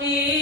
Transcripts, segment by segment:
Hare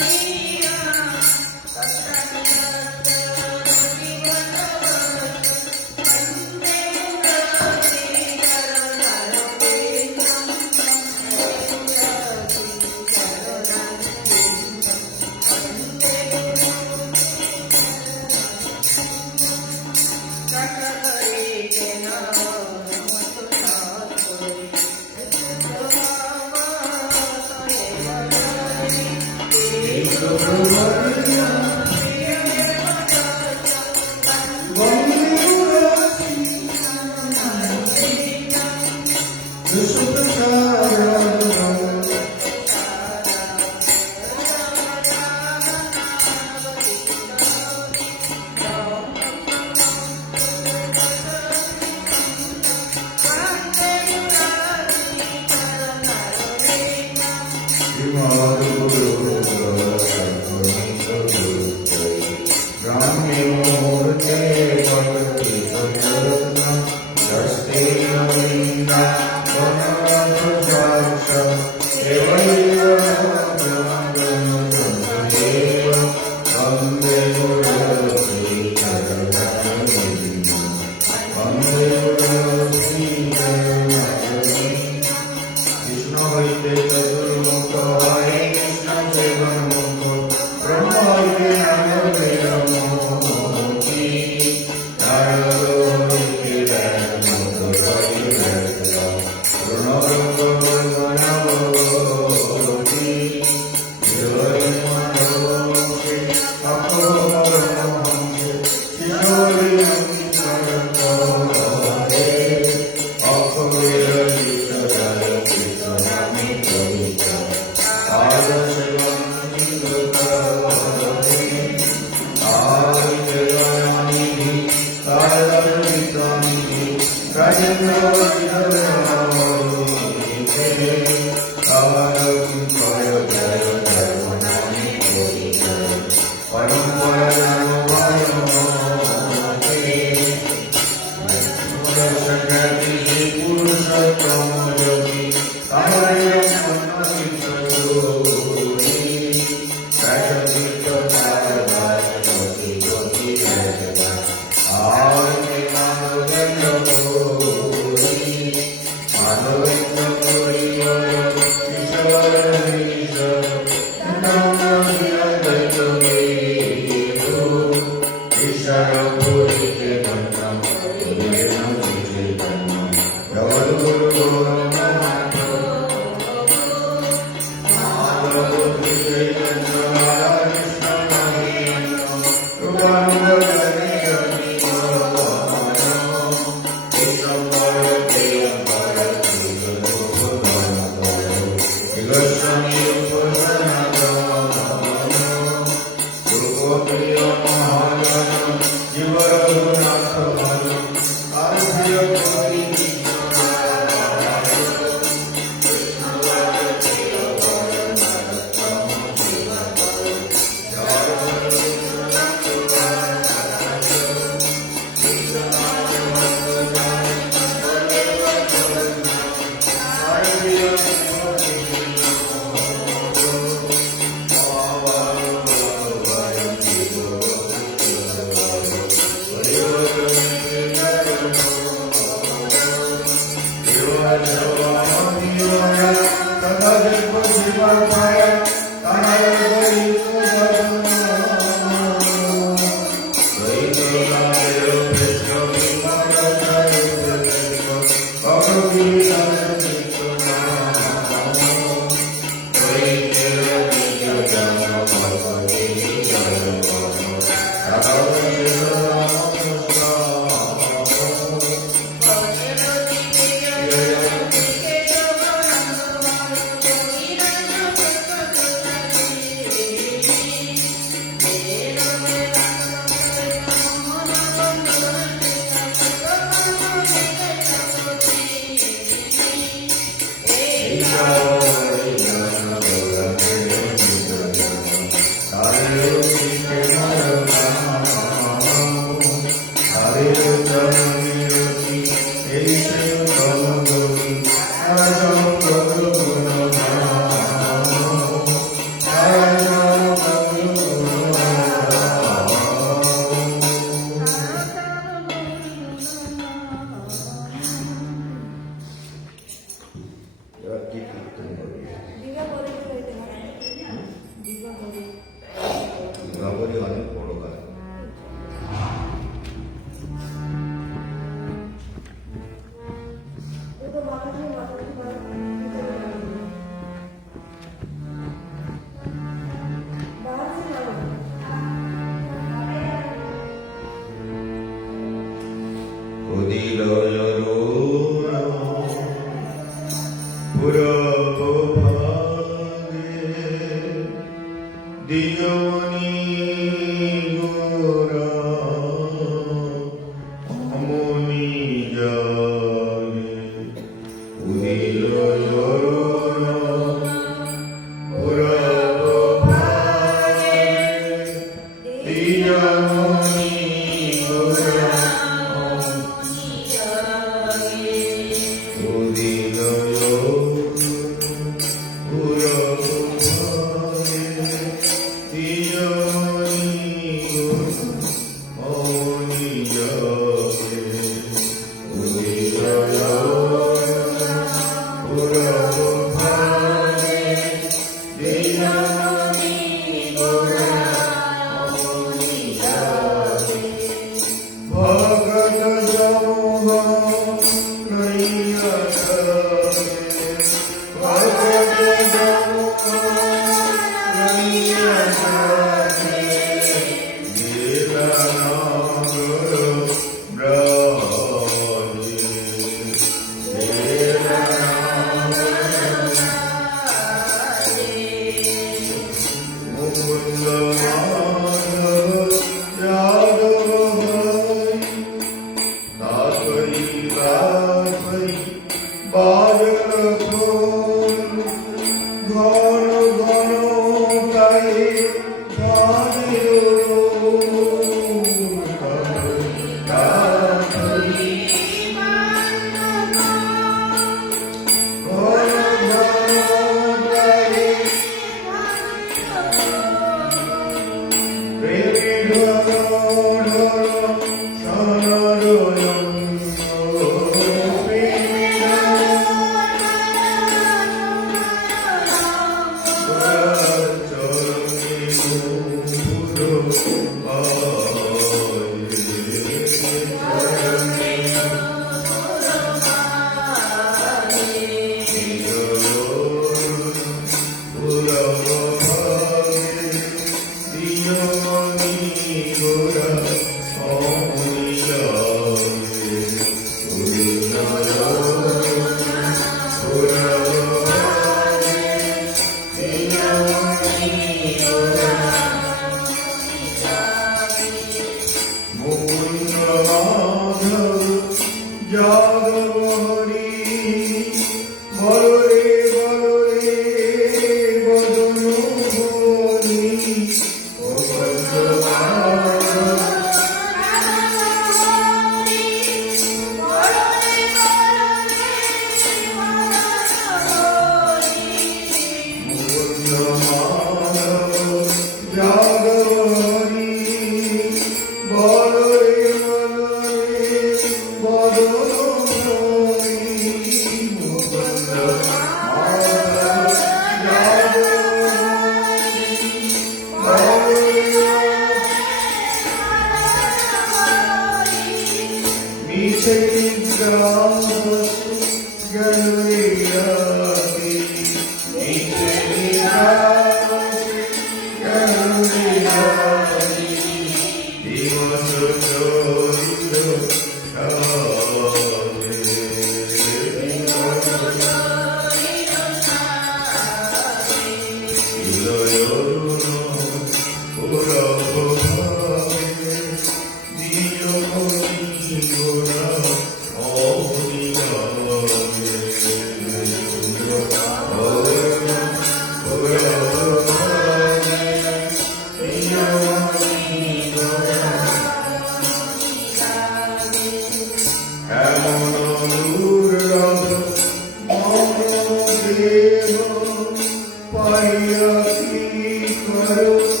Jagate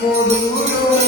Madhura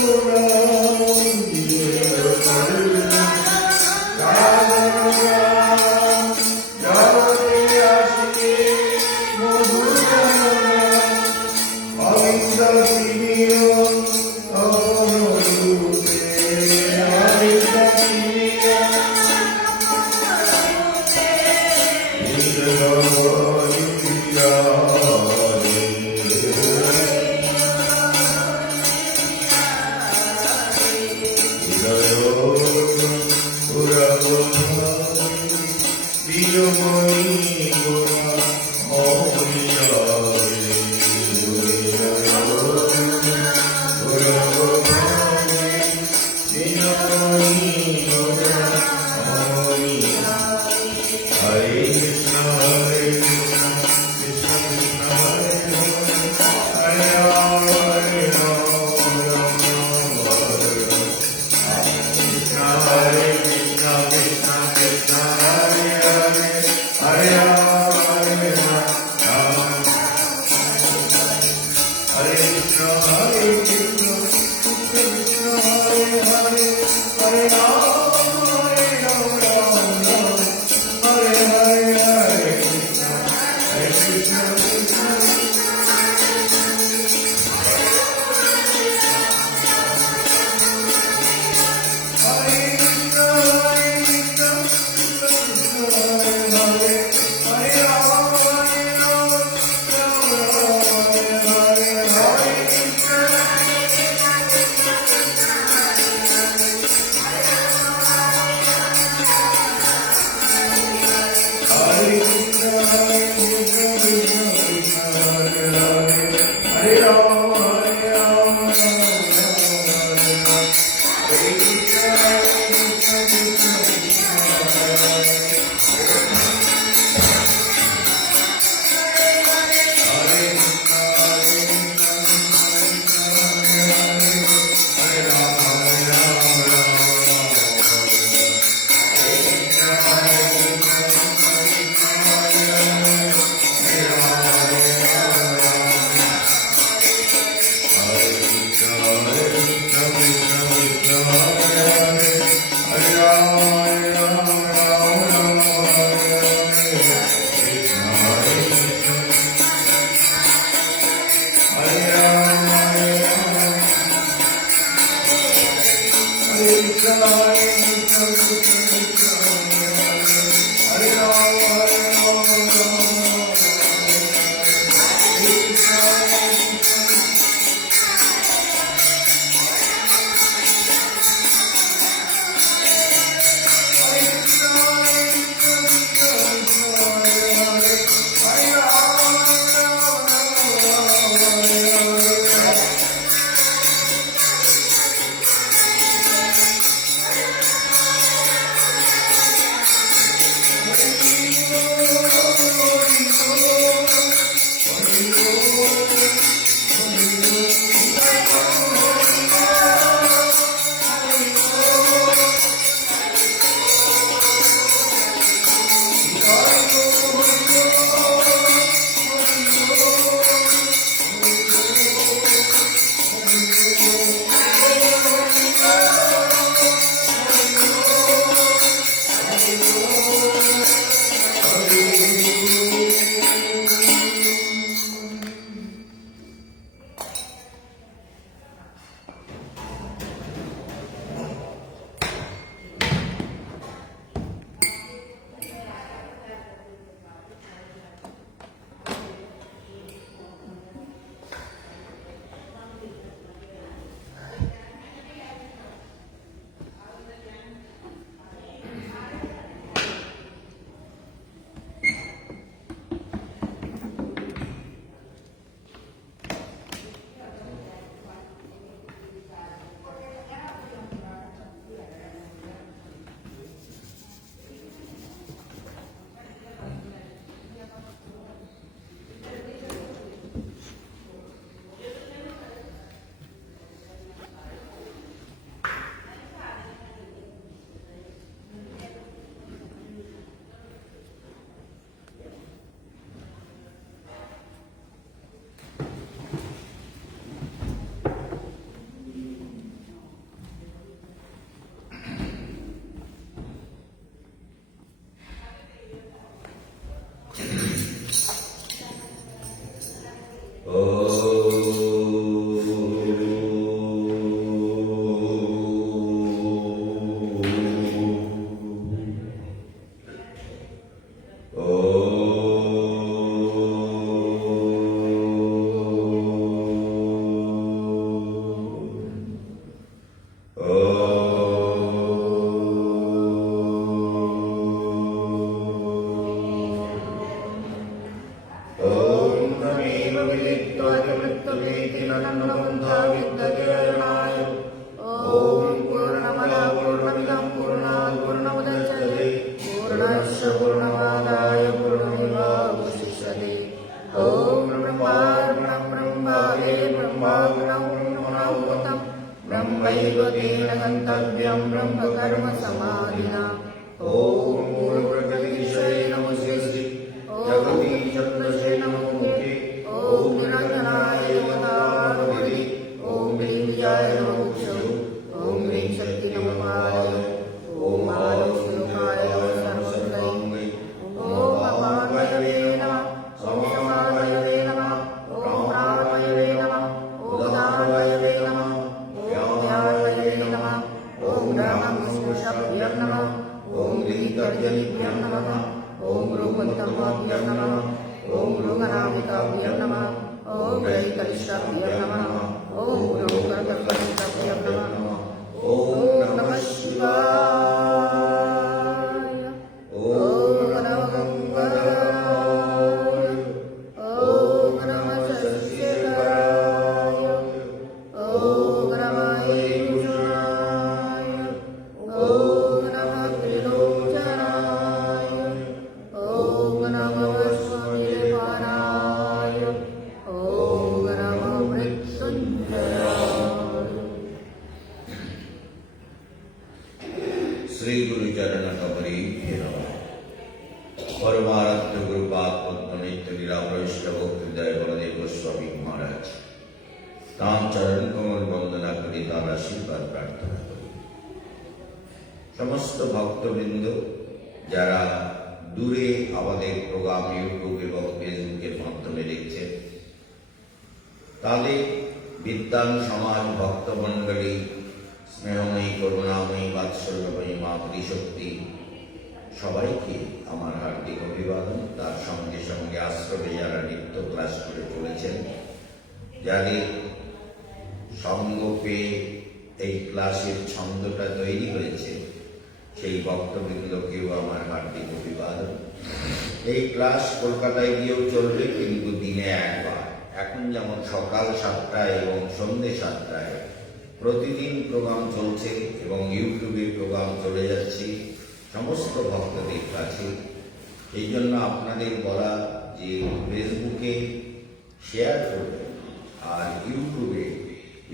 तत्रैव तेन गन्तव्यं ब्रह्मकर्म समाधिना। ॐ पूर्वप्रकृतिविषये नमोऽस्ति। जगति चक्रसे नमोऽस्ते। ॐ निरञ्जनाय नमोऽस्ते। ॐ ह्रीं नमोऽस्ते। ॐ ह्रीं शक्ति नमोऽस्ते। ॐ महालोकाय सर्वसंगै। ॐ अपारमये नमः। ॐ समानये नमः। ॐ प्राणमये नमः। ॐ दानमये नमः। ॐ ज्ञानमये नमः। ॐ ब्रह्मविष्णुभ्यं नमः। ॐ लीतर्जनीभ्यं नमः। ॐ भ्रूमन्तभ्यं नमः। ॐ भ्रूगणामिकाभ्यं नमः। ॐ गैकलिष्टाभ्यं नमः। ॐ भ्रूकर्कलिष्टाभ्यं नमः। ॐ नमः शिवाय। ॐ नमः गङ्गाधराय। ॐ नमः शशिधराय। ॐ नमः ईशुराय। ॐ नमः त्रिलोचनाय। ॐ नमः स्वामिदेवानाय। ॐ नमः मृत्युञ्जयाय। श्री गुरु चरण कमरी परमाराध्य गुरुपाद पद्मनित्य लीला वैष्णव हृदय बलदेव गोस्वामी महाराज ताम चरण कमल वंदना करी तार आशीर्वाद प्रार्थना करी। समस्त भक्तबृंद যারা দূরে আমাদের প্রোগ্রাম ইউটিউব এবং ফেসবুকের মাধ্যমে দেখছেন, তাদের বিদ্যান সমাজ ভক্তমণ্ডলী, স্নেহময়ী করুণাময়ী বাৎসল্যময়ী মাতৃশক্তি সবাইকে আমার হার্দিক অভিবাদন। তার সঙ্গে সঙ্গে আশ্রমে যারা নিত্য ক্লাস করে চলেছেন, যাদের সঙ্গ পেয়ে এই ক্লাসের ছন্দটা তৈরি হয়েছে, সেই ভক্তবৃন্দকেও আমার হার্দিক অভিবাদন। এই ক্লাস কলকাতায় গিয়েও চলবে, কিন্তু দিনে একবার। এখন যেমন সকাল 7টায় এবং সন্ধ্যে 7টায় প্রতিদিন প্রোগ্রাম চলছে এবং ইউটিউবে প্রোগ্রাম চলে যাচ্ছে সমস্ত ভক্তদের কাছে। এই জন্য আপনাদের বলা যে ফেসবুকে শেয়ার করবেন, আর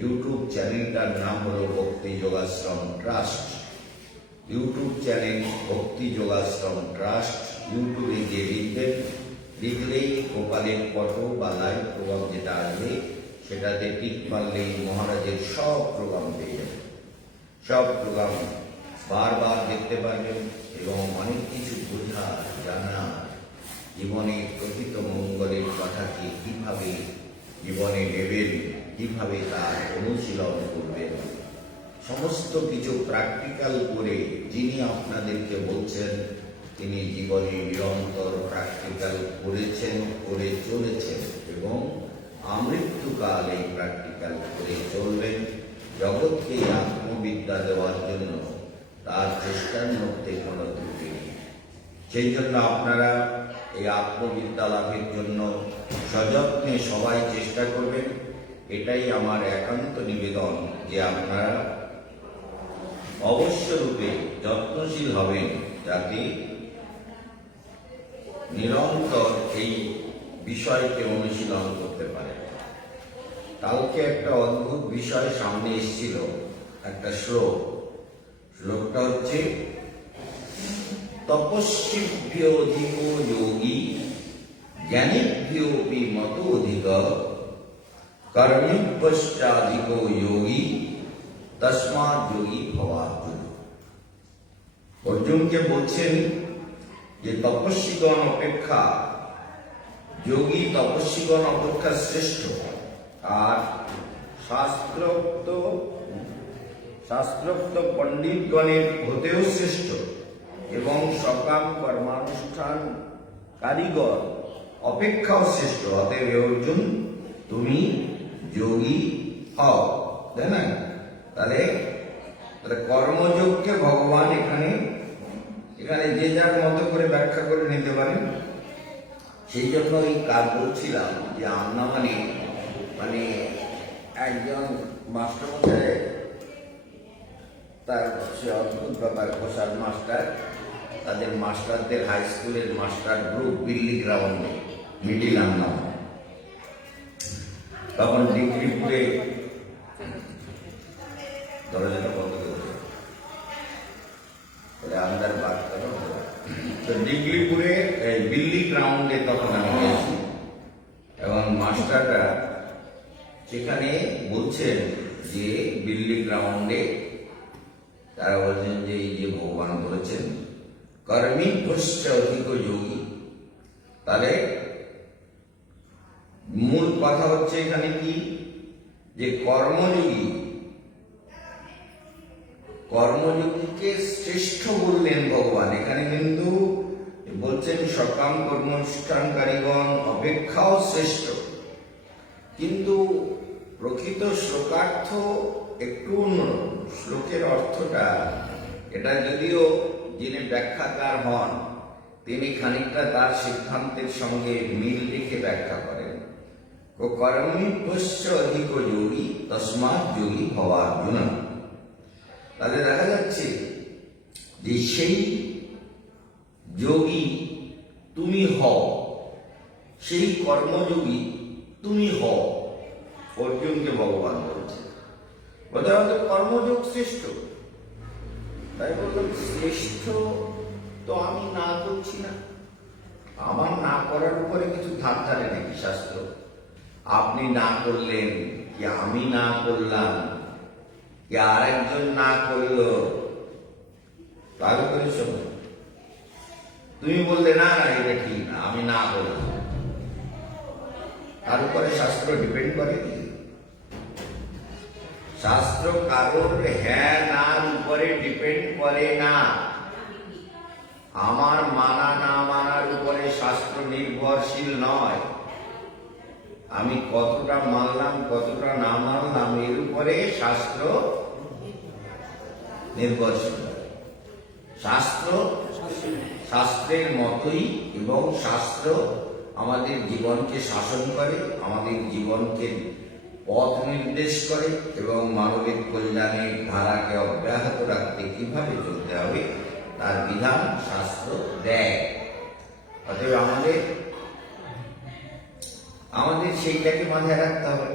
ইউটিউব চ্যানেলটার নাম হলো ভক্তি যোগাশ্রম ট্রাস্ট। ইউটিউব চ্যানেল ভক্তি যোগাশ্রম ট্রাস্ট ইউটিউবে গিয়ে লিখলেই গোপালের ফটো বা লাইভ প্রোগ্রাম যেটা আসবে সেটাতে টিক মারলেই মহারাজের সব প্রোগ্রাম পেয়ে যাবেন। সব প্রোগ্রাম বারবার দেখতে পারবেন এবং অনেক কিছু বোঝা জানা, জীবনের প্রকৃত মঙ্গলের কথাকে কিভাবে জীবনে নেবেন, কিভাবে তার অনুশীলন করবেন, সমস্ত কিছু প্র্যাকটিক্যাল করে যিনি আপনাদেরকে বলছেন তিনি জীবনে নিরন্তর প্র্যাকটিক্যাল করেছেন, করে চলেছেন এবং আমৃত্যুকাল এই প্র্যাকটিক্যাল করে চলবেন। জগৎকে আত্মবিদ্যা দেওয়ার জন্য তার চেষ্টার মধ্যে কোনো ত্রুটি নেই। সেই জন্য আপনারা এই আত্মবিদ্যা লাভের জন্য সযত্নে সবাই চেষ্টা করবেন। এটাই আমার একান্ত নিবেদন যে আপনারা অবশ্যরূপে যত্নশীল হবেন, যাতে নিরন্তর এই বিষয়কে অনুশীলন করতে পারে। কালকে একটা অদ্ভুত বিষয় সামনে এসেছিল, একটা শ্লোকটা হচ্ছে তপস্বীভ্য অধিক যোগী জ্ঞানীভ্যোপি মত অধিক কর্মীভ্যশ্চাধিক যোগী তস্মাৎ যোগী ভবার্জুন। অর্জুনকে বলছেন যে তপস্বীগণ অপেক্ষা যোগী তপস্বীগণ অপেক্ষা শ্রেষ্ঠ, আর শাস্ত্রোক্ত পণ্ডিতগণের হতেও শ্রেষ্ঠ এবং সকাম কর্মানুষ্ঠান কারিগর অপেক্ষাও শ্রেষ্ঠ। অতএব অর্জুন তুমি যোগী হও, তাই না? তাহলে কর্মযোগকে ভগবান এখানে যে যার মতো করে ব্যাখ্যা করে নিতে পারেন। সেই জন্য এই কাজ বলছিলাম যে আমরা মানে একজন মাস্টারমশাই, তার সে অদ্ভুত ব্যাপার, প্রসাদ মাস্টার, তাদের মাস্টারদের হাই স্কুলের মাস্টার গ্রুপ দিল্লি গ্রাউন্ডে মিডিল আনলাম। তখন ডিগ্রিপুরে দরজাটা বন্ধ করে দেবে। বলে আন্দার বাদ করো। তো ডিগলিপুরে দিল্লি গ্রাউন্ডে তখন আমি গেছি এবং মাস্টাররা সেখানে বলছেন যে দিল্লি গ্রাউন্ডে তারা বলছেন যে এই যে ভগবান বলেছেন কর্মী পুষ্য অধিক যোগী, তাহলে মূল কথা হচ্ছে এখানে কি যে কর্মযোগীকে শ্রেষ্ঠ বললেন ভগবান। এখানে কিন্তু বলছেন সকাম কর্মানুষ্ঠানকারীগণ অপেক্ষাও শ্রেষ্ঠ, কিন্তু প্রকৃত শ্লোকার্থ একটু অন্যরকম। শ্লোকের অর্থটা এটা যদিও যিনি ব্যাখ্যাকার হন তিনি খানিকটা তার সিদ্ধান্তের সঙ্গে মিল রেখে ব্যাখ্যা করেন। কর্মী পশ্চ অধিক যোগী তস্মাৎ যোগী ভবার্জুন। তাহলে দেখা যাচ্ছে যে সেই যোগী তুমি হও, সেই কর্মযোগী তুমি হও, অর্জুনকে ভগবান বলছে। প্রধানত কর্মযোগ শ্রেষ্ঠ। তাই বললাম শ্রেষ্ঠ তো আমি না করছি না, আমার না করার উপরে কিছু ধার ধারে নাকি শাস্ত্র? আপনি না করলেন কি আমি না করলাম কি আরেকজন না করলো, তার উপরে সময় তুমি বললে না না এটা ঠিক না, আমি না করলাম, তার উপরে শাস্ত্র ডিপেন্ড করে কি? শাস্ত্র কারোর হ্যাঁ নার উপরে ডিপেন্ড করে না। আমার মানা না মানার উপরে শাস্ত্র নির্ভরশীল নয়। আমি কতটা মানলাম কতটা না মানলাম এর উপরে শাস্ত্র নির্ভরশীল। শাস্ত্রের মতোই, এবং শাস্ত্র আমাদের জীবনকে শাসন করে, আমাদের জীবনকে পথ নির্দেশ করে এবং মানবিক কল্যাণের ধারাকে অব্যাহত রাখতে কিভাবে চলতে হবে তার বিধান শাস্ত্র দেয়। অতএব আমাদের সেইটাকে মাথায় রাখতে হবে।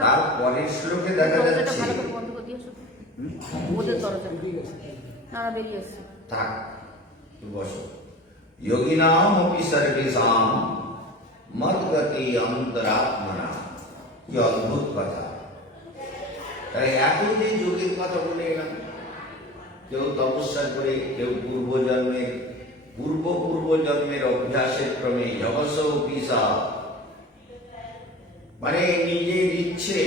তার পরের শ্লোকে দেখা যাচ্ছে থাক বসো যোগিনাম অপি সর্বেষাং মদ্গতি অন্তরাত্মনা। কি অদ্ভুত কথা! তাই এত যে যোগের কথা বলে এলাম, কেউ তপস্যা করে, কেউ পূর্ব জন্মের অভ্যাসের ক্রমে যবস অপিসা, মানে নিজের ইচ্ছে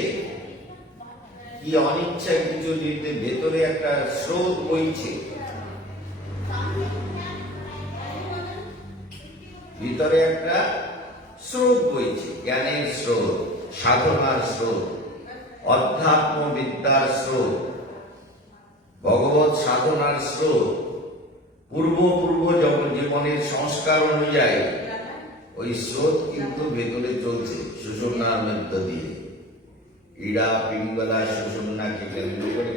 কি অনিচ্ছা কিছু নিতে ভেতরে একটা স্রোত বইছে, ভিতরে একটা স্রোত বইছে, জ্ঞানের স্রোত, সাধনার স্রোত, অধ্যাত্ম বিদ্যার স্রোত, ভগবত সাধনার স্রোত, পূর্ব জীবনের সংস্কার অনুযায়ী ওই স্রোত কিন্তু ভেতরে চলছে সুষুম্নার মধ্য দিয়ে। ইড়া পিঙ্গলা সুষুম্নাকে কেন্দ্র করে।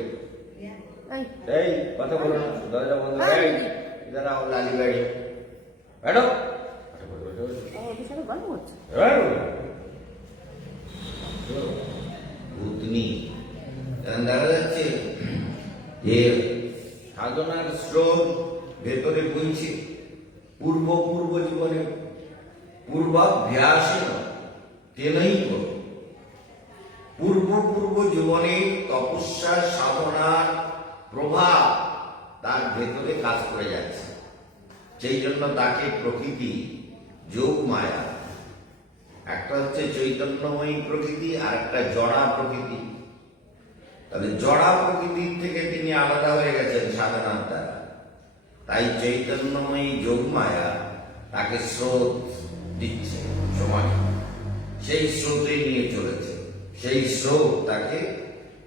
এই কথা বলো না, দরজা বন্ধ করে দাঁড়াও, লালি গাড়ি ব্যাটো ভূতনি। দেখা যাচ্ছে যে সাধনার স্রোত ভেতরে বইছে পূর্ব জীবনে পূর্বাভ্যাস তেনই পূর্ব জীবনে তপস্যা সাধনার প্রভাব তার ভেতরে কাজ করে যাচ্ছে। সেই জন্য তাকে প্রকৃতি যোগ মায়া, একটা হচ্ছে চৈতন্যময়ী প্রকৃতি আর একটা জড়া প্রকৃতি। তাহলে জড়া প্রকৃতির থেকে তিনি আলাদা হয়ে গেছেন সাধনার দ্বারা। তাই চৈতন্যময়ী যোগ মায়া তাকে স্রোত দিচ্ছে সময়, সেই স্রোতে নিয়ে চলেছে, সেই স্রোত তাকে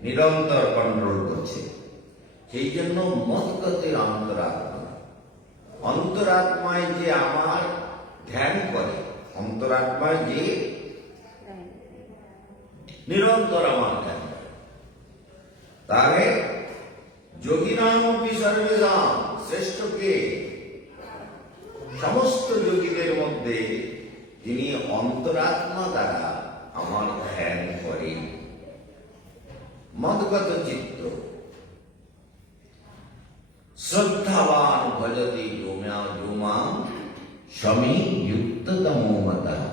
নিরন্তর কন্ট্রোল করছে। সেই জন্য মতগতির অন্তরাত্মায় যে আমার ধ্যান করে, অন্তরাত্মায় যে নিরন্তর আমার ধ্যান করে, তাহলে যোগিনাম অপি সর্বেষাং, শ্রেষ্ঠ কে? সমস্ত যোগীদের মধ্যে তিনি অন্তরাত্মা দ্বারা আমার ধ্যান করেন। মদগত চিত্ত শ্রদ্ধাবান ভজতে যোমাম স্বামী যুক্ততমো মতঃ।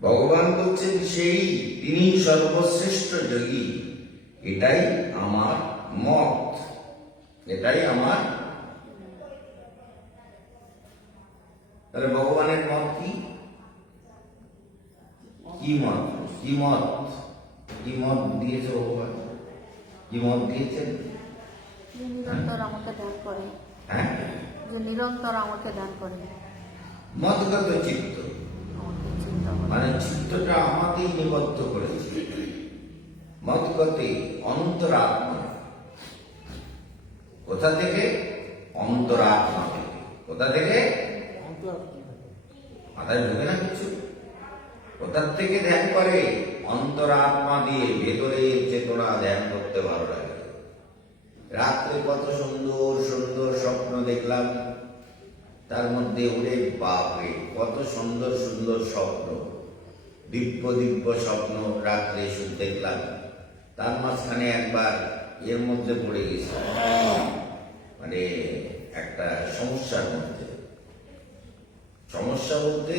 ভগবান বলছেন সেই তিনি সর্বশ্রেষ্ঠ যোগী, এটাই আমার মত, এটাই আমার। তাহলে ভগবানের মত কি? কি মত? কি মত? কি মত দিয়েছে ভগবান? কি মত দিয়েছেন? যে নিরন্তর আমাকে দান করে, হ্যাঁ, যে নিরন্তর আমাকে দান করে, মদগত চিত্ত আমাকে চিন্তা করে। মানে চিত্তটা আমাকেই নিবদ্ধ করেছে। মদগতে অন্তরাত্মা, কোথা থেকে? অন্তরাত্মা থেকে। কোথা থেকে? মাথায় ঢুকে না কিছু? কোথার থেকে ধ্যান করে? অন্তরাত্মা দিয়ে। ভেতরে চেতনা ধ্যান করতে ভালো লাগে। রাত্রে কত সুন্দর সুন্দর স্বপ্ন দেখলাম, তার মধ্যে ওরে বাপরে কত সুন্দর সুন্দর স্বপ্ন, দিব্য দিব্য স্বপ্ন রাত্রে শুধু দেখলাম। তার মাঝখানে একবার এর মধ্যে পড়ে গেছে, মানে একটা সমস্যার মধ্যে। সমস্যা বলতে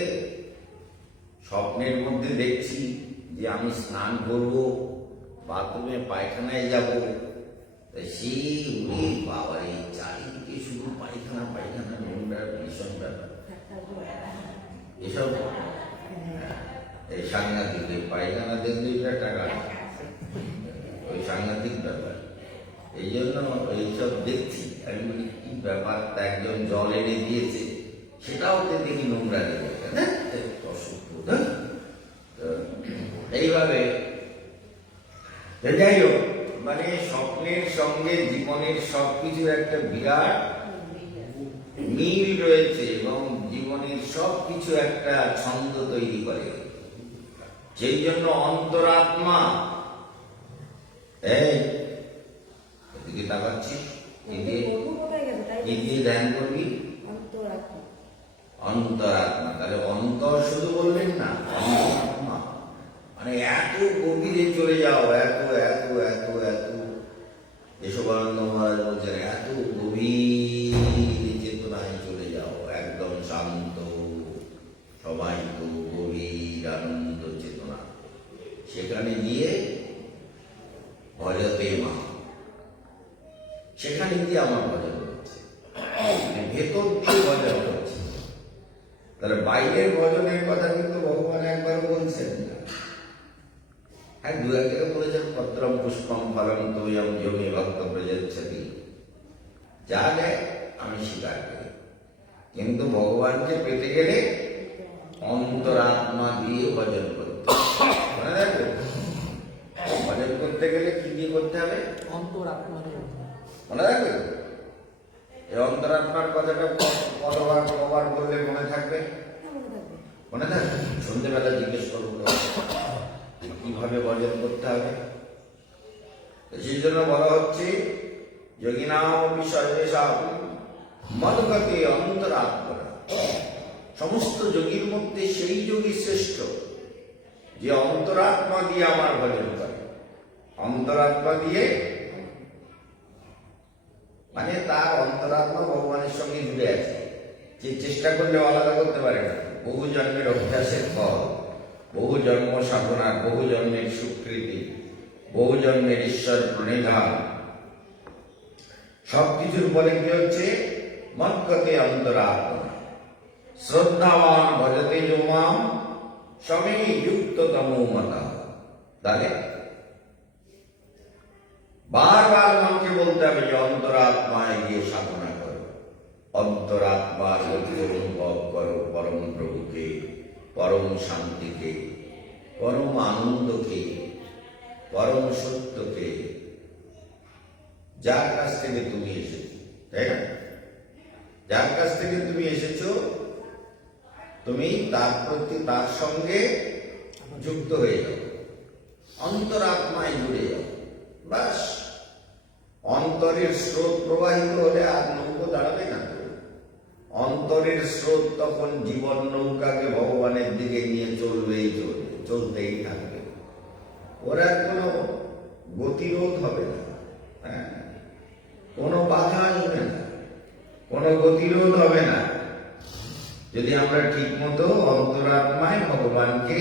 স্বপ্নের মধ্যে দেখছি যে আমি স্নান করব, বাথরুমে পায়খানায় যাব, সেই উনি বাবার এই চারিদিকে শুধু পায়খানা পায়খানা, নোংরা ভীষণ ব্যাপার। এসব এই সাংঘাতিক, এই পায়খানা দেখলে টাকা, ওই সাংঘাতিক ব্যাপার। এই জন্য এইসব দেখছি, আমি বলি কি ব্যাপার, তা একজন জল এনে দিয়েছে, সেটাও তো দেখি নোংরা লেগেছে। এইভাবে যাই হোক, মানে স্বপ্নের সঙ্গে জীবনের সবকিছুর একটা বিরাট মিল রয়েছে এবং জীবনের সবকিছু একটা ছন্দ তৈরি করে। সেই জন্য অন্তরাত্মা, এই এদিকে তাকাচ্ছিস, কি ধ্যান করবি? অন্তরাত্মা। তাহলে অন্তর শুধু বললেন না, অন্তরাত্মা মানে এত গভীরে চলে যাও, এত এত এত এত। কেশবানন্দ মহারাজ বলছেন এত গভীর চেতনায় চলে যাও, একদম শান্ত, সবাই তো গভীর আনন্দ চেতনা। সেখানে গিয়ে ভজতে মা, সেখানে গিয়ে আমার ভজন হচ্ছে, ভেতর দিয়ে ভজন হচ্ছে। তাহলে বাইরের ভজনের কথা কিন্তু ভগবান একবার বলছেন না। হ্যাঁ, দু এক জায়গায় বলেছেন পত্রম পুষ্পম ফলম তোয়ম জমি ভক্ত প্রযচ্ছতি, যা দেয় আমি স্বীকার করি। কিন্তু ভগবানকে পেতে গেলে অন্তরাত্মা দিয়ে ভজন করতে হবে। মনে রাখবে, ভজন করতে গেলে কি দিয়ে করতে হবে? অন্তরাত্মা। মনে রাখবে, এই অন্তরাত্মার কথাটা কতবার বললে মনে থাকবে? মনে থাকবে? সন্ধ্যেবেলা জিজ্ঞেস করবো কিভাবে ভজন করতে হবে। সেই জন্য বলা হচ্ছে যোগিনাম সর্বেষাং মদগতে অন্তরাত্মা। সমস্ত যোগীর মধ্যে সেই যোগী শ্রেষ্ঠ যে অন্তরাত্মা দিয়ে আমার ভজন করে। অন্তরাত্মা দিয়ে মানে তার অন্তরাত্মা ভগবানের সঙ্গে জুড়ে আছে, যে চেষ্টা করলে আলাদা করতে পারে না। বহু জন্মের অভ্যাসের ফল, বহু জন্ম সাধনার, বহু জন্মের স্বীকৃতি, বহু জন্মের ঈশ্বর প্রণিধান, সবকিছুর ফলে কি হচ্ছে? মদগতে অন্তরাত্মা শ্রদ্ধাবান ভজতে যোমাম স্বামী যুক্ততমো মতঃ। তাহলে বারবার মনকে বলতে হবে যে অন্তরাত্মায় গিয়ে সাধনা করো, অন্তরাত্মার গতি অনুভব করো, পরম প্রভুকে, পরম শান্তিকে, পরম আনন্দকে, পরম সত্যকে, যার কাছ থেকে তুমি এসেছো, তাই না? যার কাছ থেকে তুমি এসেছো, তুমি তার প্রতি, তার সঙ্গে যুক্ত হয়ে যাও, অন্তরাত্মায় জুড়ে যাও। বাস, অন্তরের স্রোত প্রবাহিত হলে আর নৌকো দাঁড়াবে না। অন্তরের স্রোত তখন জীবন নৌকাকে ভগবানের দিকে নিয়ে চলবেই চলবে, চলতেই থাকবে। ওরা কোনো গতিরোধ হবে না, হ্যাঁ, কোনো বাধা আসবে না, কোনো গতিরোধ হবে না, যদি আমরা ঠিক মতো অন্তরাত্মায় ভগবানকে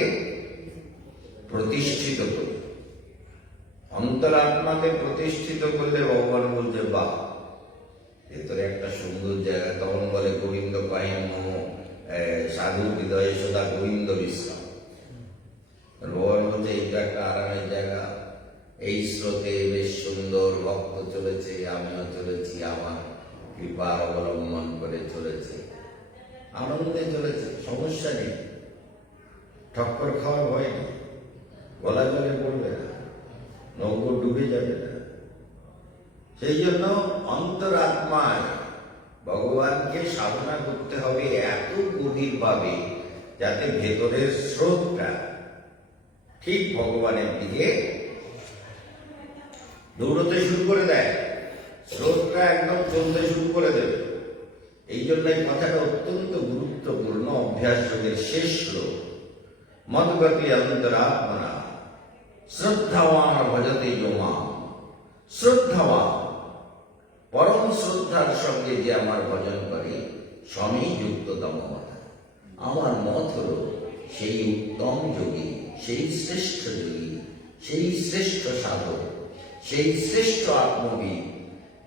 প্রতিষ্ঠিত করি। অন্তরাত্মাকে প্রতিষ্ঠিত করলে ভগবান বলছে বাহ, ভেতরে একটা সুন্দর জায়গা। তখন বলে গোবিন্দ কাহিন মম সাধু হৃদয়ে সদা গোবিন্দ বিশ্রাম। ভগবান বলছে এইটা একটা আরামের জায়গা, এই স্রোতে বেশ সুন্দর ভক্ত চলেছে, আমিও চলেছি, আমার কৃপা অবলম্বন করে চলেছে, আনন্দে চলেছে, সমস্যা নেই, ঠক্কর খাওয়ার ভয় নেই, গলা জলে পড়বে না, নৌকো ডুবে যাবে না। সেই জন্য অন্তরাত্মায় ভগবানকে সাধনা করতে হবে এত গভীর ভাবে, যাতে ভেতরের স্রোতটা ঠিক ভগবানের দিকে দৌড়তে শুরু করে দেয়, স্রোতটা একদম চলতে শুরু করে দেবে। এই জন্য এই কথাটা অত্যন্ত গুরুত্বপূর্ণ। অভ্যাস যোগের শেষ শ্লোক, মদগতি অন্তরাত্মনা শ্রদ্ধাবান ভজতে যোমা। শ্রদ্ধাবান, পরম শ্রদ্ধার সঙ্গে যে আমার ভজন করে, স্বামী যুক্ততম কথা। আমার মত হল সেই উত্তম যোগী, সেই শ্রেষ্ঠ যোগী, সেই শ্রেষ্ঠ সাধক, সেই শ্রেষ্ঠ আত্মবিদ,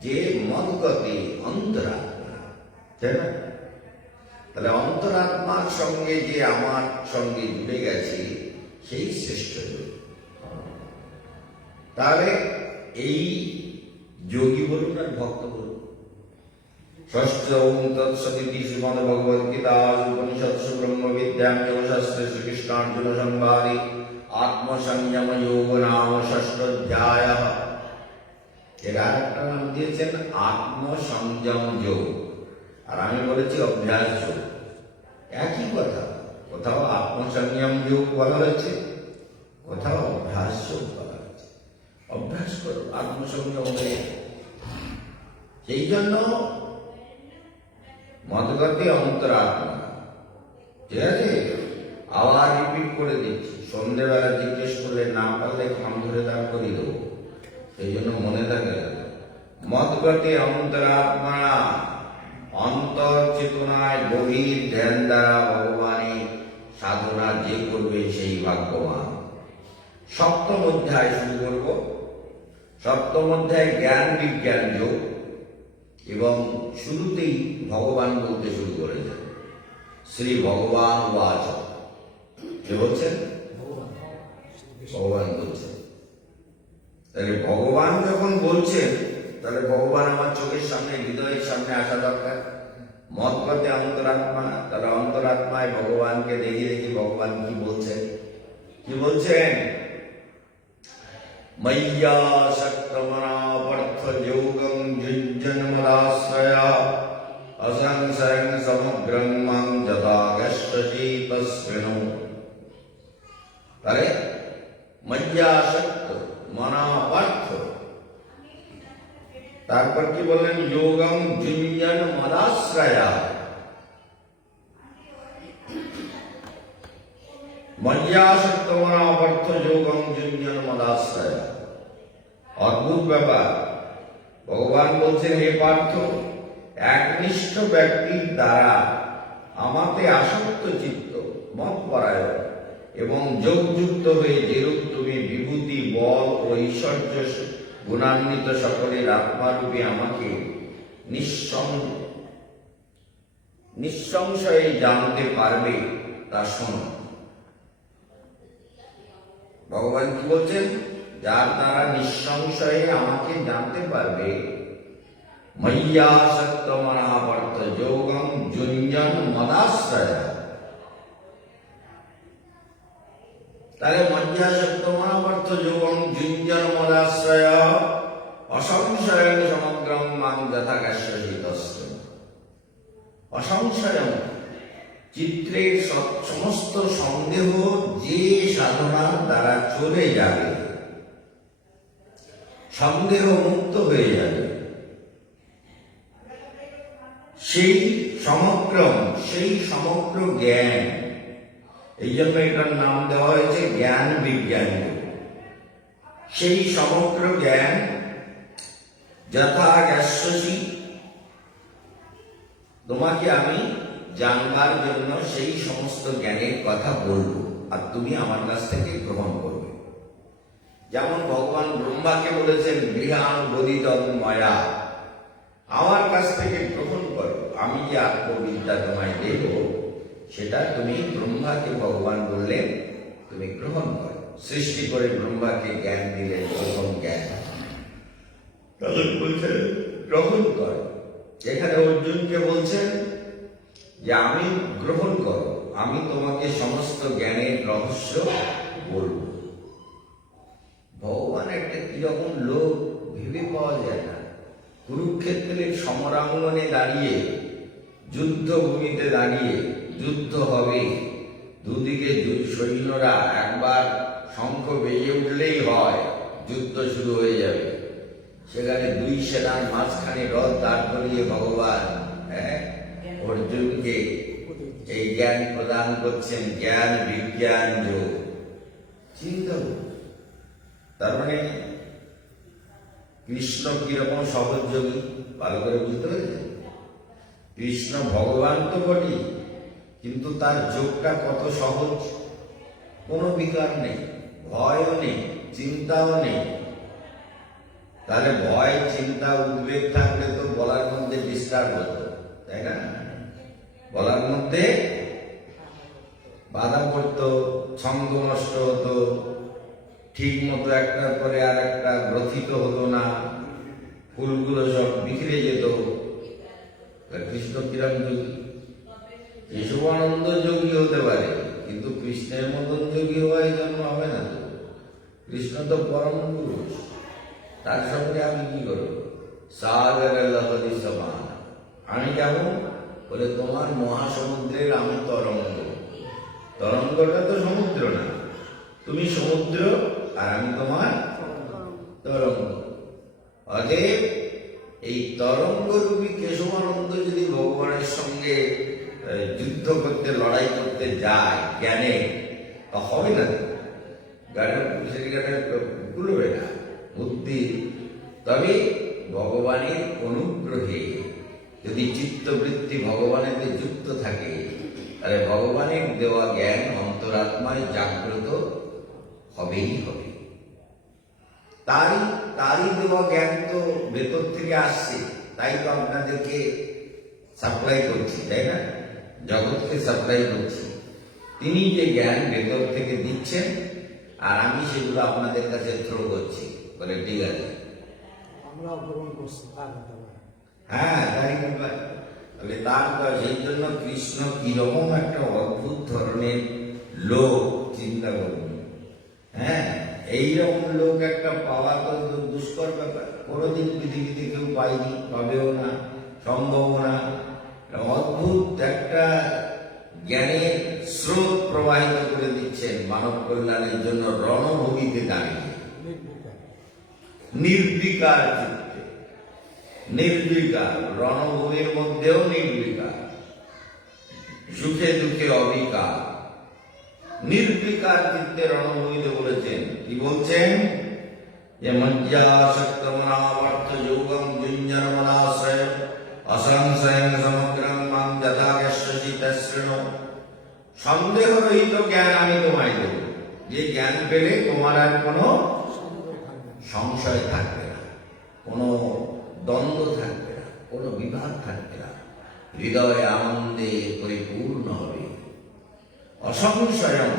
যে মদগতি অন্তরাত্মা, তাই না? তাহলে অন্তরাত্মার সঙ্গে যে আমার সঙ্গে জুড়ে গেছে, সেই শ্রেষ্ঠ যোগী। তাহলে এই যোগী বলুন আর ভক্ত বলুন। ষষ্ঠ তৎসদিতি শ্রীমদ ভগবদ গীতা উপনিষৎসু ব্রহ্মবিদ্যাম যোগশাস্ত্রে শ্রীকৃষ্ণার্জুন সংবাদে আত্মসংযম যোগ নাম ষষ্ঠোধ্যায়। এর আরেকটা নাম দিয়েছেন আত্মসংযম যোগ, আর আমি বলেছি অভ্যাস যোগ। একই কথা, কোথাও আত্মসংযম যোগ বলা হয়েছে, কোথাও অভ্যাস যোগ বলা হয়েছে। অভ্যাস করো আত্মসংযম হয়ে। সেই জন্য মদগতি অন্তরাত্মা, ঠিক আছে? আবার রিপিট করে দিচ্ছি, সন্ধ্যেবেলা জিজ্ঞেস করলে না পারলে খাম ধরে দান করে দেবো, সেই জন্য মনে থাকে। মদগতি অন্তরাত্মা, অন্তর চেতনায় গভীর ধ্যান দ্বারা ভগবানের সাধনা যে করবে সেই ভাগ্যবান। সপ্তম অধ্যায় শুরু করব। সপ্তম অধ্যায় জ্ঞান বিজ্ঞান যোগ, এবং শুরুতেই ভগবান বলতে শুরু করেছেন শ্রী ভগবান ওয়াচ। কে বলছেন? ভগবান বলছেন। তাহলে ভগবান যখন বলছেন, তাহলে ভগবান আমার চোখের সামনে, হৃদয়ের সামনে আসা দরকার। মদগতি অন্তরাত্মা, তাহলে অন্তরাত্মায় ভগবানকে দেখি দেখি ভগবান কি বলছেন। কি বলছেন? ময়্যা শক্তমনা পার্থ যোগং যুঞ্জন্মদাশ্রয়া অসংশয়ং সমগ্রং মাং যথা গচ্ছসি তস্মিনো। তাহলে ময়্যা শক্ত মনা পার্থ, তারপর কি বললেন? যোগং যুঞ্জন মদাশ্রয়া। ময়্যাসক্ত মনা পার্থ যোগং যুঞ্জন মদাশ্রয়া। অদ্ভুত ব্যাপার। ভগবান বলছেন, হে পার্থ, একনিষ্ঠ ব্যক্তির দ্বারা আমাতে আসক্ত চিত্ত, মত পরায়ণ এবং যোগযুক্ত হয়ে যেরূপ তুমি বিভূতি, বল ও ঐশ্বর্য গুণান্বিত সকলের আত্মারূপে আমাকে নিঃসংশয়ে জানতে পারবে, তা শোনো। ভগবান কি বলছেন? যার দ্বারা নিঃসংশয়ে আমাকে জানতে পারবে, ময়্যাসক্ত মনা পার্থ যোগং যুঞ্জন মদাশ্রয়া। তাহলে ময়্যাসক্ত মনা পার্থ যোগং যুঞ্জন মদাশ্রয়া অসংশয়ং সমগ্রং মাং যথা গচ্ছসি তস্মিন। অসংশয়ং, চিত্রের সমস্ত সন্দেহ যে সাধনার দ্বারা চলে যাবে, সন্দেহ মুক্ত হয়ে যাবে, সেই সমগ্র জ্ঞান। এই জন্য এটার নাম দেওয়া হয়েছে জ্ঞান বিজ্ঞান। সেই সমগ্র জ্ঞান যথা জ্ঞাস্যসি, তোমাকে আমি জানবার জন্য সেই সমস্ত জ্ঞানের কথা বলবো, আর তুমি আমার কাছ থেকে গ্রহণ করবে। যেমন ভগবান ব্রহ্মাকে বলেছেন গৃহাণ গদিতম মায়া, আমার কাছ থেকে গ্রহণ করো, আমি যে আত্মবিদ্যা তোমায় দেব সেটা তুমি ব্রহ্মাকে ভগবান বললেন তুমি গ্রহণ করো। সৃষ্টি করে ব্রহ্মাকে জ্ঞান দিলেন, প্রথম জ্ঞান, তাহলে বলছেন গ্রহণ করো। এখানে অর্জুনকে বলছেন যে আমি গ্রহণ করো, আমি তোমাকে সমস্ত জ্ঞানের রহস্য বলবো। ভগবান একটা কিরকম লোক ভেবে পাওয়া যায় না। কুরুক্ষেত্রের সমরাঙ্গনে দাঁড়িয়ে, যুদ্ধভূমিতে দাঁড়িয়ে যুদ্ধ হবে, দুদিকে সৈন্যরা একবার শঙ্খ বেজে উঠলেই হয় যুদ্ধ শুরু হয়ে যাবে। সেখানে দুই সেনার মাঝখানে রথ দাঁড় করিয়ে ভগবান অর্জুনকে এই জ্ঞান প্রদান করছেন, জ্ঞান বিজ্ঞান যোগ। চিন্তা করুন, তার মানে কৃষ্ণ কিরকম সহযোগী ভালো করে বুঝতে পেরেছেন? কৃষ্ণ ভগবান তো বটে, কিন্তু তার যোগটা কত সহজ, কোনো বিকার নেই, ভয়ও নেই, চিন্তাও নেই। তাহলে ভয়, চিন্তা, উদ্বেগ থাকলে তো বলার মধ্যে ডিস্টার্ব হতো, তাই না? বলার মধ্যে বাধা পড়তো, ছন্দ নষ্ট হতো, ঠিক মতো একটার পরে আর একটা গ্রথিত হতো না, ফুলগুলো সব বিখরে যেত। কৃষ্ণ কিরম যোগী? কেশবানন্দ যোগী হতে পারে, কিন্তু কৃষ্ণের মতন যোগী হওয়ার জন্য হবে না তো। কৃষ্ণ তো পরম পুরুষ, তার সঙ্গে আমি কি করবো? সাগর লহরী সমান। আমি কেমন বলে, তোমার মহাসমুদ্রের আমি তরঙ্গ। তরঙ্গটা তো সমুদ্র না, তুমি সমুদ্র আর আমি তোমার তরঙ্গ। অতএব এই তরঙ্গরূপী কেশবানন্দ যদি ভগবানের সঙ্গে যুদ্ধ করতে, লড়াই করতে যায় জ্ঞানে, তা হবে না, জ্ঞানের কুলবে না বুদ্ধি। তবে ভগবানের অনুগ্রহে যদি চিত্তবৃত্তি ভগবানেতে যুক্ত থাকে, তাহলে ভগবানের দেওয়া জ্ঞান অন্তরাত্মায় জাগ্রত হবেই হবে। তারই দেওয়া জ্ঞান তো ভেতর থেকে আসছে, তাই তো আপনাদেরকে সাপ্লাই করছি, তাই না? জগৎকে সাপ্লাই করছি। তিনি যে জ্ঞান ভেতর থেকে দিচ্ছেন, আর আমি সেগুলো আপনাদের কাছে থ্রো করছি, বলে ঠিক আছে, হ্যাঁ তাই। তাহলে তার সেই জন্য কৃষ্ণ কিরকম একটা অদ্ভুত ধরনের লোক, চিন্তা করুন। হ্যাঁ, এইরকম লোক একটা পাওয়া তো দুষ্কর ব্যাপার, কোনোদিন পৃথিবীতে কেউ পায়নি, পাবেও না, সম্ভব না। অদ্ভুত একটা জ্ঞানের স্রোত প্রবাহিত করে দিচ্ছেন মানব কল্যাণের জন্য রণভূমিতে দাঁড়িয়ে, নির্বিকার চিত্তে। নির্বিকার, রণভূমির মধ্যেও নির্বিকার, সুখে দুঃখে অবিকার, নির্বিকার চিত্তে রণভূমিতে বলেছেন। কি বলছেন? যে মজ্জাসক্তমনাবর্ত যোগম যুঞ্জনমনাশ্রয় অসংশয়ং সমগ্রং মাং যথা জ্ঞাস্যসি তৎশৃণু। সন্দেহ রহিত জ্ঞান আমি তোমায় দেব, যে জ্ঞান পেলে তোমার আর কোনো সংশয় থাকবে না, কোনো দ্বন্দ্ব থাকবে না, কোনো বিভাগ থাকবে না, হৃদয় আনন্দে পরিপূর্ণ হবে। অসংশয়ং,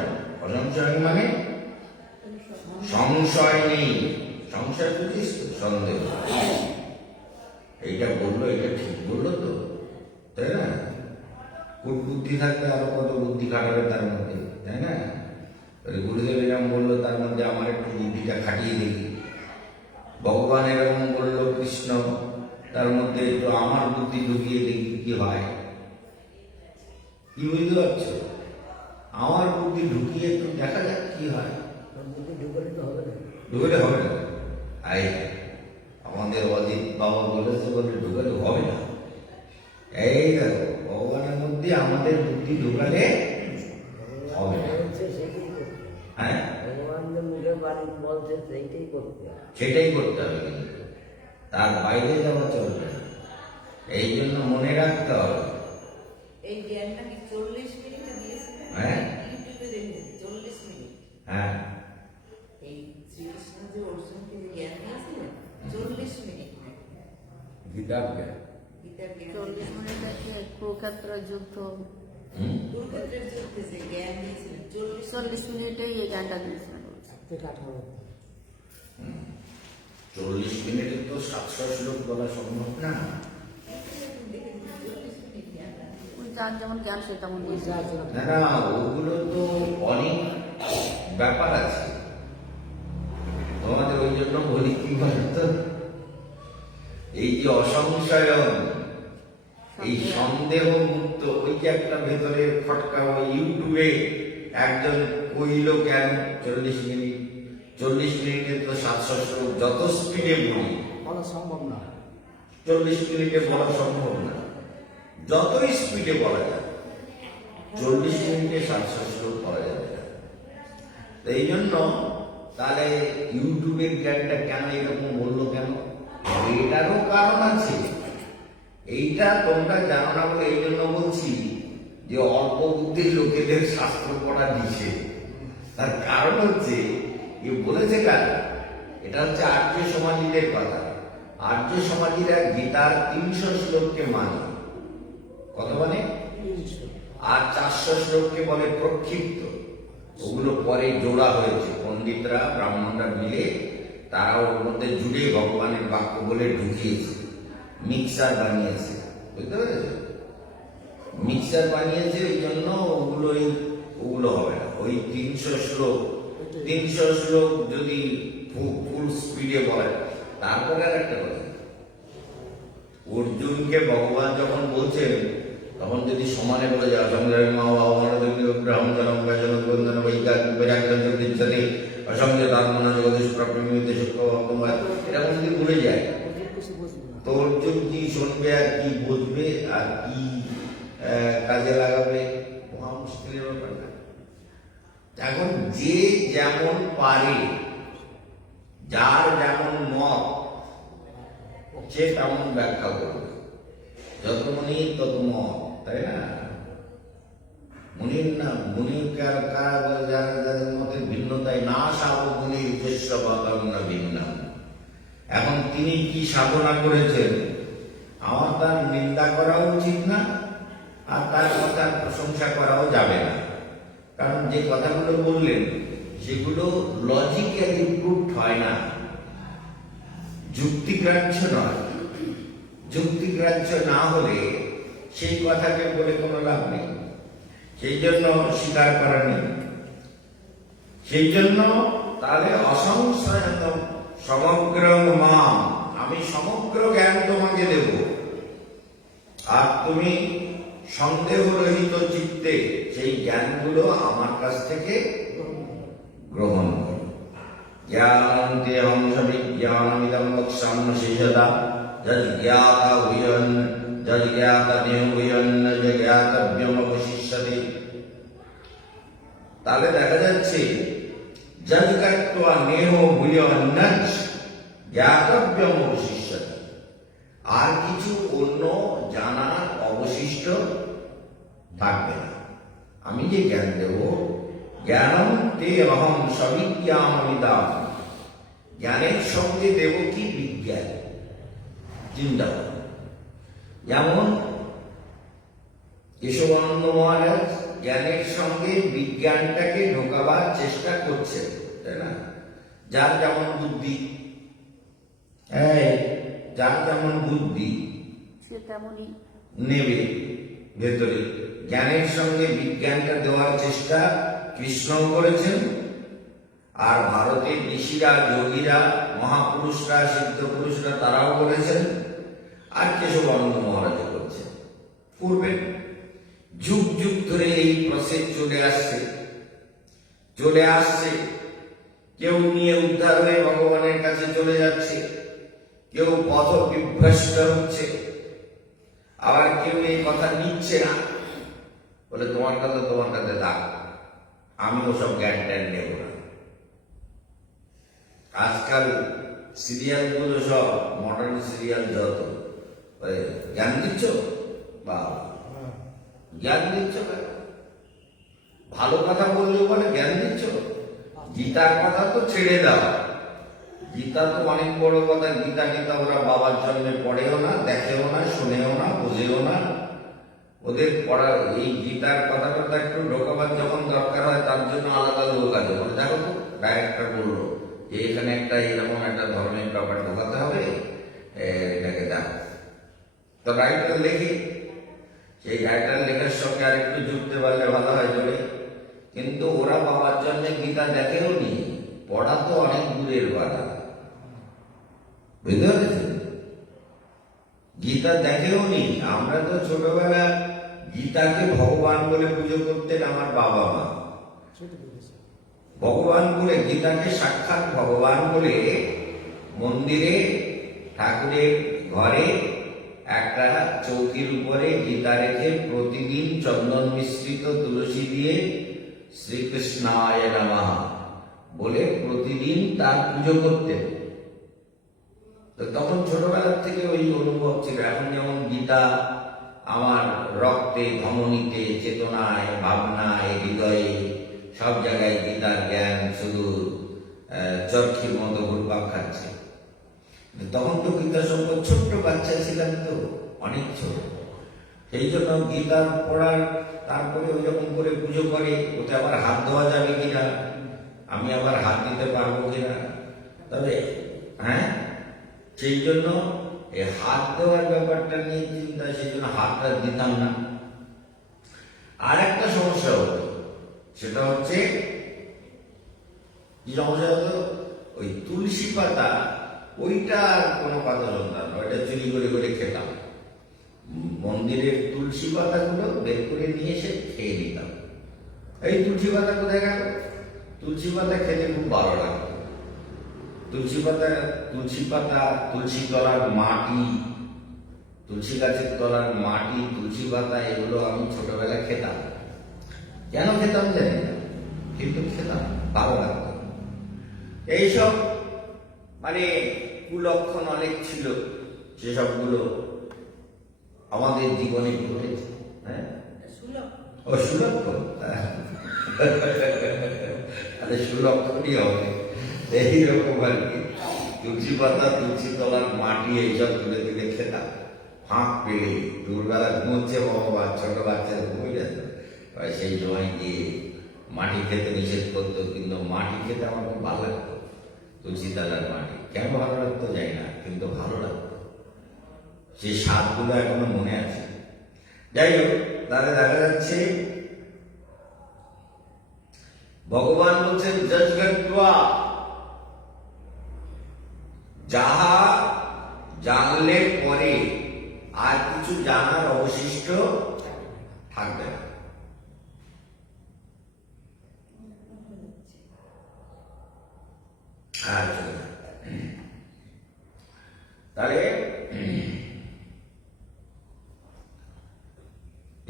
অসংশয় মানে সংশয় নেই। সংশয় বুঝিস তো? সন্দেহ। এইটা বললো, এটা ঠিক বললো তো, তাই না? কুট বুদ্ধি থাকলে আরো কত বুদ্ধি খাটাবে তার মধ্যে, তাই না? গুরুদেব এরকম বললো, তার মধ্যে আমার একটু বুদ্ধিটা খাটিয়ে দেখি। ভগবান এরকম বললো, কৃষ্ণ, তার মধ্যে একটু আমার বুদ্ধি ঢুকিয়ে দেখি কি হয়। কি বুঝতে পারছো? আমার বুদ্ধি ঢুকিয়ে একটু দেখা যাক কি হয়। ঢুকলে হবে না। আই আমাদের অজিত বাবা বলেছে, বলে ঢুকালে হবে না। এই দেখো, ভগবানের মধ্যে আমাদের বুদ্ধি ঢুকালে হবে না। হ্যাঁ, ভগবান মুখে বাণী বলছে এইটাই করতে হবে। সেটাই করতে হবে, কিন্তু তার বাইরে যাওয়া চলবে না। এই জন্য মনে রাখতে হবে। এই জ্ঞানটা কি 40 মিনিটে দিয়েছিলেন? হ্যাঁ। ইউটিউবে দেখেছি 40 মিনিট। হ্যাঁ, এই শ্রীকৃষ্ণ যে অর্জুনকে যে জ্ঞান দিয়েছিলেন 40 মিনিট গীতার জ্ঞান। গীতার জ্ঞান 40 মিনিটে কি কুরুক্ষেত্র যুদ্ধ, কুরুক্ষেত্রের যুদ্ধে যে জ্ঞান দিয়েছিলেন 40 মিনিটেই এই গানটা দিয়েছিলেন। 40 মিনিটে তো 700 শ্লোক বলা সম্ভব না। ওই যার যেমন জ্ঞান সে তেমন দিয়েছিলেন। না না, ওগুলো তো অনেক ব্যাপার আছে। তোমাদের ওই জন্য বলি কি বলতো, এই যে অসংশয়ন, এই সন্দেহ মুক্ত, ওই যে একটা ভেতরে ফটকা, ওই ইউটিউবে একজন কইল কেন 40 মিনিট, 40 মিনিটে তো 700 শ্লোক যত স্পিডে বলি বলা সম্ভব না। 40 মিনিটে বলা সম্ভব না। যতই স্পিডে বলা যায় 40 মিনিটে 700 শ্লোক বলা যাবে না। তো এই জন্য তাহলে ইউটিউবের জ্ঞানটা কেন এরকম বললো কেন? এটারও কারণ আছে। এইটা তোমরা জানো না বলে এই জন্য বলছি যে অল্প বুদ্ধির লোকেদের শাস্ত্র পড়া নিষেধ। তার কারণ হচ্ছে এ বলেছে কারা? এটা হচ্ছে আর্য সমাজীদের কথা। আর্য সমাজীরা গীতার 300 শ্লোককে মানে, কত মানে? আর 400 শ্লোককে বলে প্রক্ষিপ্ত। ওগুলো পরে জোড়া হয়েছে, পণ্ডিতরা ব্রাহ্মণরা মিলে তারা ওর মধ্যে জুড়ে ভগবানের বাক্য বলে ঢুকিয়েছে, মিক্সার বানিয়েছে। বুঝতে পেরেছ? মিক্সার বানিয়েছে, ওই জন্য ওগুলো হবে না। ওই 300 শ্লোক যদি ফুল স্পিডে বলে। তারপরে আর একটা কথা, অর্জুনকে ভগবান যখন বলছেন তখন যদি সমানে বলে যায় অসংযম মা বাবা গ্রহণ জনম বেজন বন্ধন বৈরাগ্যে অসংযম ধর্মনা জগদীশ প্রাপ্যমিতে শুক্র, এরকম যদি ভুলে যায় তো অর্জুন কি শুনবে আর কি বুঝবে আর কি কাজে লাগাবে? মহা মুশকিলের ব্যাপার না। এখন যে যেমন পারে, যার যেমন মত, সে তেমন ব্যাখ্যা করবে। যত মনি তত মত, তাই না? মুনির না, মুনির কারা বলে যাদের মতের ভিন্নতায় না সাব মুনির উদ্দেশ্য বাদাম না ভিন্ন। এখন তিনি কি সাধনা করেছেন আমার তার নিন্দা করা উচিত না, আর তার কথার প্রশংসা করাও যাবে না। কারণ যে কথাগুলো বললেন সেগুলো লজিক্যালি প্রুফড হয় না, যুক্তিগ্রাহ্য নয়। যুক্তিগ্রাহ্য না হলে সেই কথাকে বলে কোনো লাভ নেই। সেই জন্য স্বীকার করা নেই। সেই জন্য তাহলে অসংশয়ত সমগ্র মাম, আমি সমগ্র জ্ঞান তোমাকে দেব, আর তুমি সন্দেহরহিত চিত্তে সেই জ্ঞানগুলো আমার কাছ থেকে গ্রহণ করো। জ্ঞানন্তে অংশ বিজ্ঞানমিদম বক্ষ্যাম্য শেষদা যদ জ্ঞাতা হুয়ন যদ জ্ঞাতা নেহ হুয়ন যদ জ্ঞাতব্যম অবশিষ্যতে। তাহলে দেখা যাচ্ছে যদ জ্ঞাত্বা নেহ হুয়ন জ্ঞাতব্যম অবশিষ্যতে, আর কিছু অন্য জানার অবশিষ্ট থাকবে না। আমি যে জ্ঞান দেব, জ্ঞানম তে অহম সবিজ্ঞানমিদাম, জ্ঞানের সঙ্গে দেব কি? বিজ্ঞান। চিন্তা করুন, যেমন কেশবানন্দ মহারাজ জ্ঞানের সঙ্গে বিজ্ঞানটাকে ঢোকাবার চেষ্টা করছেন, তাই না? যার যেমন বুদ্ধি, যার যেমন বুদ্ধি সে তেমনই নেবে ভেতরে। জ্ঞানের সঙ্গে বিজ্ঞানটা দেওয়ার চেষ্টা কৃষ্ণ করেছেন, আর ভারতের ঋষিরা, যোগীরা, মহাপুরুষরা, সিদ্ধ পুরুষরা তারাও করেছেন, আর কেশবানন্দ মহারাজ করছেন। করবেন। যুগ যুগ ধরে এই প্রসেস চলে আসছে। কেউ নিয়ে উদ্ধার হয়ে ভগবানের কাছে চলে যাচ্ছে, কেউ পথ বিভ্রষ্ট হচ্ছে, আবার কেউ এই কথা নিচ্ছে না, বলে তোমার কাছে থাক, আমি ওসব জ্ঞান ট্যান নেব না। আজকাল সিরিয়ালগুলো সব মডার্ন সিরিয়াল যত জ্ঞান দিচ্ছ বা জ্ঞান দিচ্ছ না? ভালো কথা বললেও বলে জ্ঞান দিচ্ছ। গীতার কথা তো ছেড়ে দাও, গীতা তো অনেক বড় কথা। গীতা গীতা ওরা বাবার জন্য পড়েও না, দেখেও না, শুনেও না, বুঝেও না। ওদের পড়া এই গীতার কথাটা একটু ঢোকাবার যখন দরকার হয় তার জন্য আলাদা লোক আছে। মানে দেখো তো ডাইরেক্টর বললো যে এখানে একটা এরকম একটা ধরনের ব্যাপার ঢোকাতে হবে, এটাকে দেখো। তো রাইটার লেখে, সেই রাইটার লেখার সঙ্গে আর একটু জুড়তে পারলে ভালো হয় জোরে। কিন্তু ওরা বাবার জন্য গীতা দেখেও নি, পড়া তো অনেক দূরের বাধা। বুঝতে পেরেছেন? গীতা দেখেও নি। আমরা তো ছোটবেলা গীতাকে ভগবান বলে পুজো করতেন আমার বাবা মা। ভগবান বলে, গীতাকে সাক্ষাৎ ভগবান বলে মন্দিরে ঠাকুরের ঘরে একটা চৌকির উপরে গীতা রেখে প্রতিদিন চন্দন মিশ্রিত তুলসী দিয়ে শ্রীকৃষ্ণায় নমঃ বলে প্রতিদিন তার পুজো করতেন। তো তখন ছোটবেলার থেকে ওই অনুভব ছিল। এখন যেমন গীতা আমার রক্তে, ধমনীতে, চেতনায়, ভাবনায়, হৃদয়ে সব জায়গায় গীতার জ্ঞান শুধু চরকির মতো ঘুরপাক খাচ্ছে। তখন তো গীতা সম্পর্কে ছোট্ট বাচ্চা ছিলাম, তো অনেক ছোট। সেই জন্য গীতা পড়ার, তারপরে ওই রকম করে পুজো করে। ওতে আবার হাত দেওয়া যাবে কিনা, আমি আবার হাত দিতে পারবো কিনা, তবে হ্যাঁ সেই জন্য এই হাত দেওয়ার ব্যাপারটা নিয়ে চিন্তা, সেই জন্য হাতটা দিতাম না। আর একটা সমস্যা হতো, সেটা হচ্ছে কি সমস্যা হতো, ওই তুলসী পাতা, ওইটা কোনো কথা শুনতাম না, ওইটা চুরি করে করে খেতাম। মন্দিরের তুলসী পাতাগুলো বের করে নিয়ে এসে খেয়ে নিতাম। এই তুলসী পাতা কোথায় গেল? তুলসী পাতা খেতে খুব ভালো লাগতো। তুলসী পাতা, তুলসী তলার মাটি, তুলসী গাছের তলার মাটি, তুলসী পাতা, এগুলো আমি ছোটবেলায় খেতাম। কেন খেতাম জানি না, কিন্তু খেতাম, ভালো লাগতো। এইসব মানে কুলক্ষণ অনেক ছিল, সেসবগুলো আমাদের জীবনে ঘটেছে। হ্যাঁ, ও সুলক্ষণ, আরে সুলক্ষণই হবে এইরকম আর কি। তুলসী পাতা, তুলসী তলার মাটি, এইসব তুলে তুলে খেতাম। ফাঁক পেলে দুপুরবেলা ঘুমোচ্ছে বাবা, ছোট বাচ্চারা ঘুমিয়ে যেত, সেই সময় গিয়ে মাটি খেতে নিষেধ করতো, কিন্তু মাটি খেতে আমার খুব ভালো লাগতো। তুলসী তলার মাটি কেন ভালো লাগতো জানি না, কিন্তু ভালো লাগতো। সেই স্বাদগুলো এখনো মনে আছে। যাই হোক, তাহলে দেখা যাচ্ছে ভগবান বলছেন যজ্ঞত্বা, যাহা জানলে পরে আর কিছু জানার অবশিষ্ট থাকবে না। তাহলে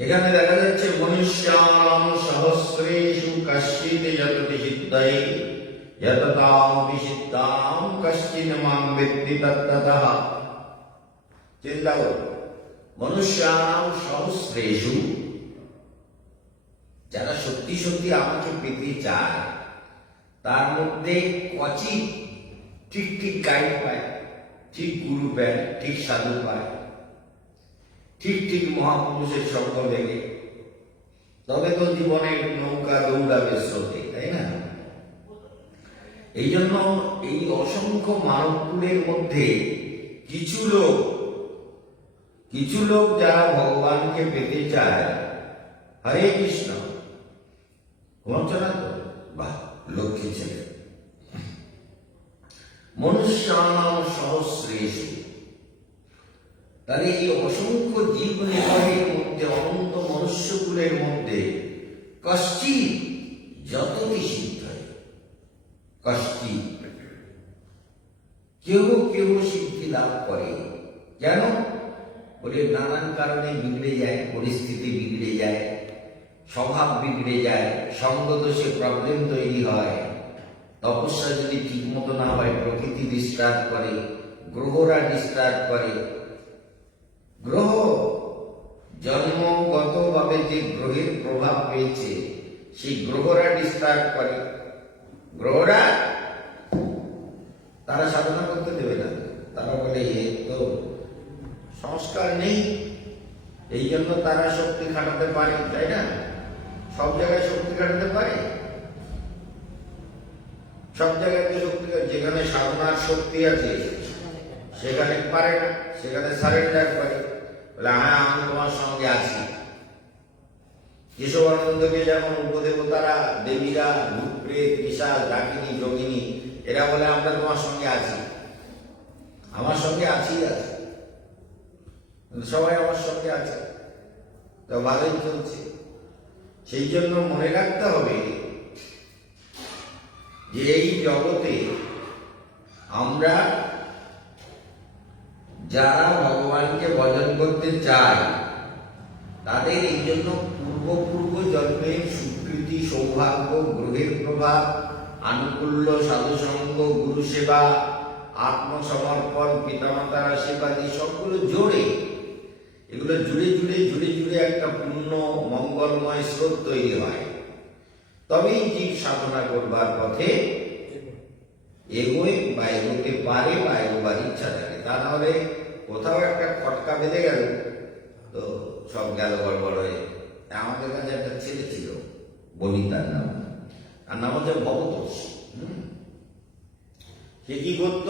এখানে দেখা যাচ্ছে মনুষ্যানাম সহস্রেষু কশ্চিৎ যততি সিদ্ধয়ে যততাম বিসিদ্ধাম কশ্চিৎ মাং বেত্তি তত্ততঃ। চিন্তা করো, মনুষ্যানাম সহস্রেষু, যারা সত্যি সত্যি আমাকে পেতে চায় তার মধ্যে কচিৎ ঠিক ঠিক গাইড পায়, ঠিক গুরু পায়, ঠিক সাধু পায়, ঠিক ঠিক মহাপুরুষের সঙ্গ লেগে, তবে তো জীবনের নৌকা দৌড়াবে স্রোতে, তাই না? এই জন্য এই অসংখ্য মানবকুলের মধ্যে কিছু লোক যারা ভগবানকে পেতে চায়, হরে কৃষ্ণ, ঘুমাচ্ছ না তো? বাহ, লক্ষ্মী ছেলে। মনুষ্যানাম সহস্রেষু, তাহলে এই অসংখ্য জীব নিবাহের মধ্যে, অনন্ত মনুষ্যকুলের মধ্যে কশ্চিৎ যততি সিদ্ধয়ে, কশ্চিৎ কেউ কেউ সিদ্ধি লাভ করে। কেন? বলে নানান কারণে বিগড়ে যায়, পরিস্থিতি বিগড়ে যায়, স্বভাব বিগড়ে যায়, সঙ্গদোষে প্রবলেম তৈরি হয়, তপস্যা যদি ঠিক মতো না হয়, প্রকৃতি ডিস্টার্ব করে, গ্রহরা ডিস্টার্ব করে। গ্রহ জন্মগতভাবে যে গ্রহের প্রভাব পেয়েছে, সেই গ্রহরা ডিস্টার্ব করে। গ্রহরা তারা সাধনা করতে দেবে না। তারা বলে এর তো সংস্কার নেই, এই জন্য তারা শক্তি খাটাতে পারে, তাই না? সব জায়গায় শক্তি খাটাতে পারে, সব জায়গায় শক্তি, যেখানে সাধনার শক্তি আছে সেখানে পারে না, সেখানে সারেন্ডার করে, বলে হ্যাঁ আমি তোমার সঙ্গে আছি। কেশবানন্দকে যেমন উপদেবতারা, দেবীরা, ভূত প্রেত, পিশাচ, ডাকিনী, যোগিনী, এরা বলে আমরা তোমার সঙ্গে আছি, আমার সঙ্গে আছি। সবাই আমার সঙ্গে আছে, তো ভালোই চলছে। সেই জন্য মনে রাখতে হবে যে এই জগতে আমরা যারা ভগবানকে ভজন করতে চায়, তাদের এই জন্য পূর্ব জন্মের স্বীকৃতি, সৌভাগ্য, গ্রহের প্রভাব, আনুকূল্য, সাধুসঙ্গ, গুরু সেবা, আত্মসমর্পণ, পিতামাতার আশীর্বাদ, সবগুলো জোরে, এগুলো জুড়ে জুড়ে একটা পূর্ণ মঙ্গলময় স্রোত তৈরি হয়। তবেই জীব সাধনা করবার পথে এগোয় বা এগোতে পারে বা এগোবার ইচ্ছা থাকে। তা নাহলে কোথাও একটা খটকা বেঁধে গেল তো সব গেল গড়বড় হয়ে। আমাদের কাছে একটা ছেলে ছিল, বলি তার নাম হচ্ছে ভবতোষ। সে কি করত?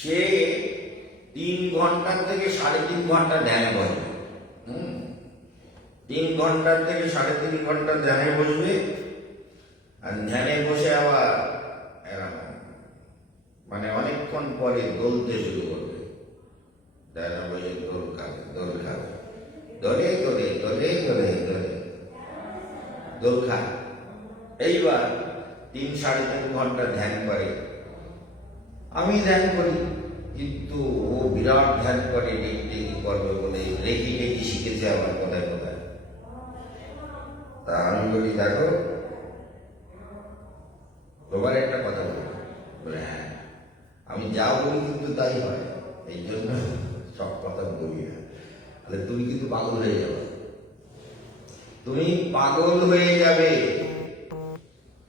সে 3 ঘন্টার থেকে 3.5 ঘন্টা ধ্যানে বসবে। 3 ঘন্টার থেকে 3.5 ঘন্টা ধ্যানে বসবে, আর ধ্যানে বসে আবার মানে অনেকক্ষণ পরে দোলতে শুরু করবে। ধ্যানে বসে দোল খাবে, দোল খায়। এইবার 3-3.5 ঘন্টা ধ্যান করে। আমি ধ্যান করি, কিন্তু ও বিরাট ধ্যান করে, ডেকি করবে বলে রেখি শিখেছে আমার কোথায়। তা আমি বলি দেখো, তোমার একটা কথা বলে হ্যাঁ, আমি যা বলি কিন্তু তাই হয়, এই জন্য সব কথা বলি না। তাহলে তুমি কিন্তু পাগল হয়ে যাবে,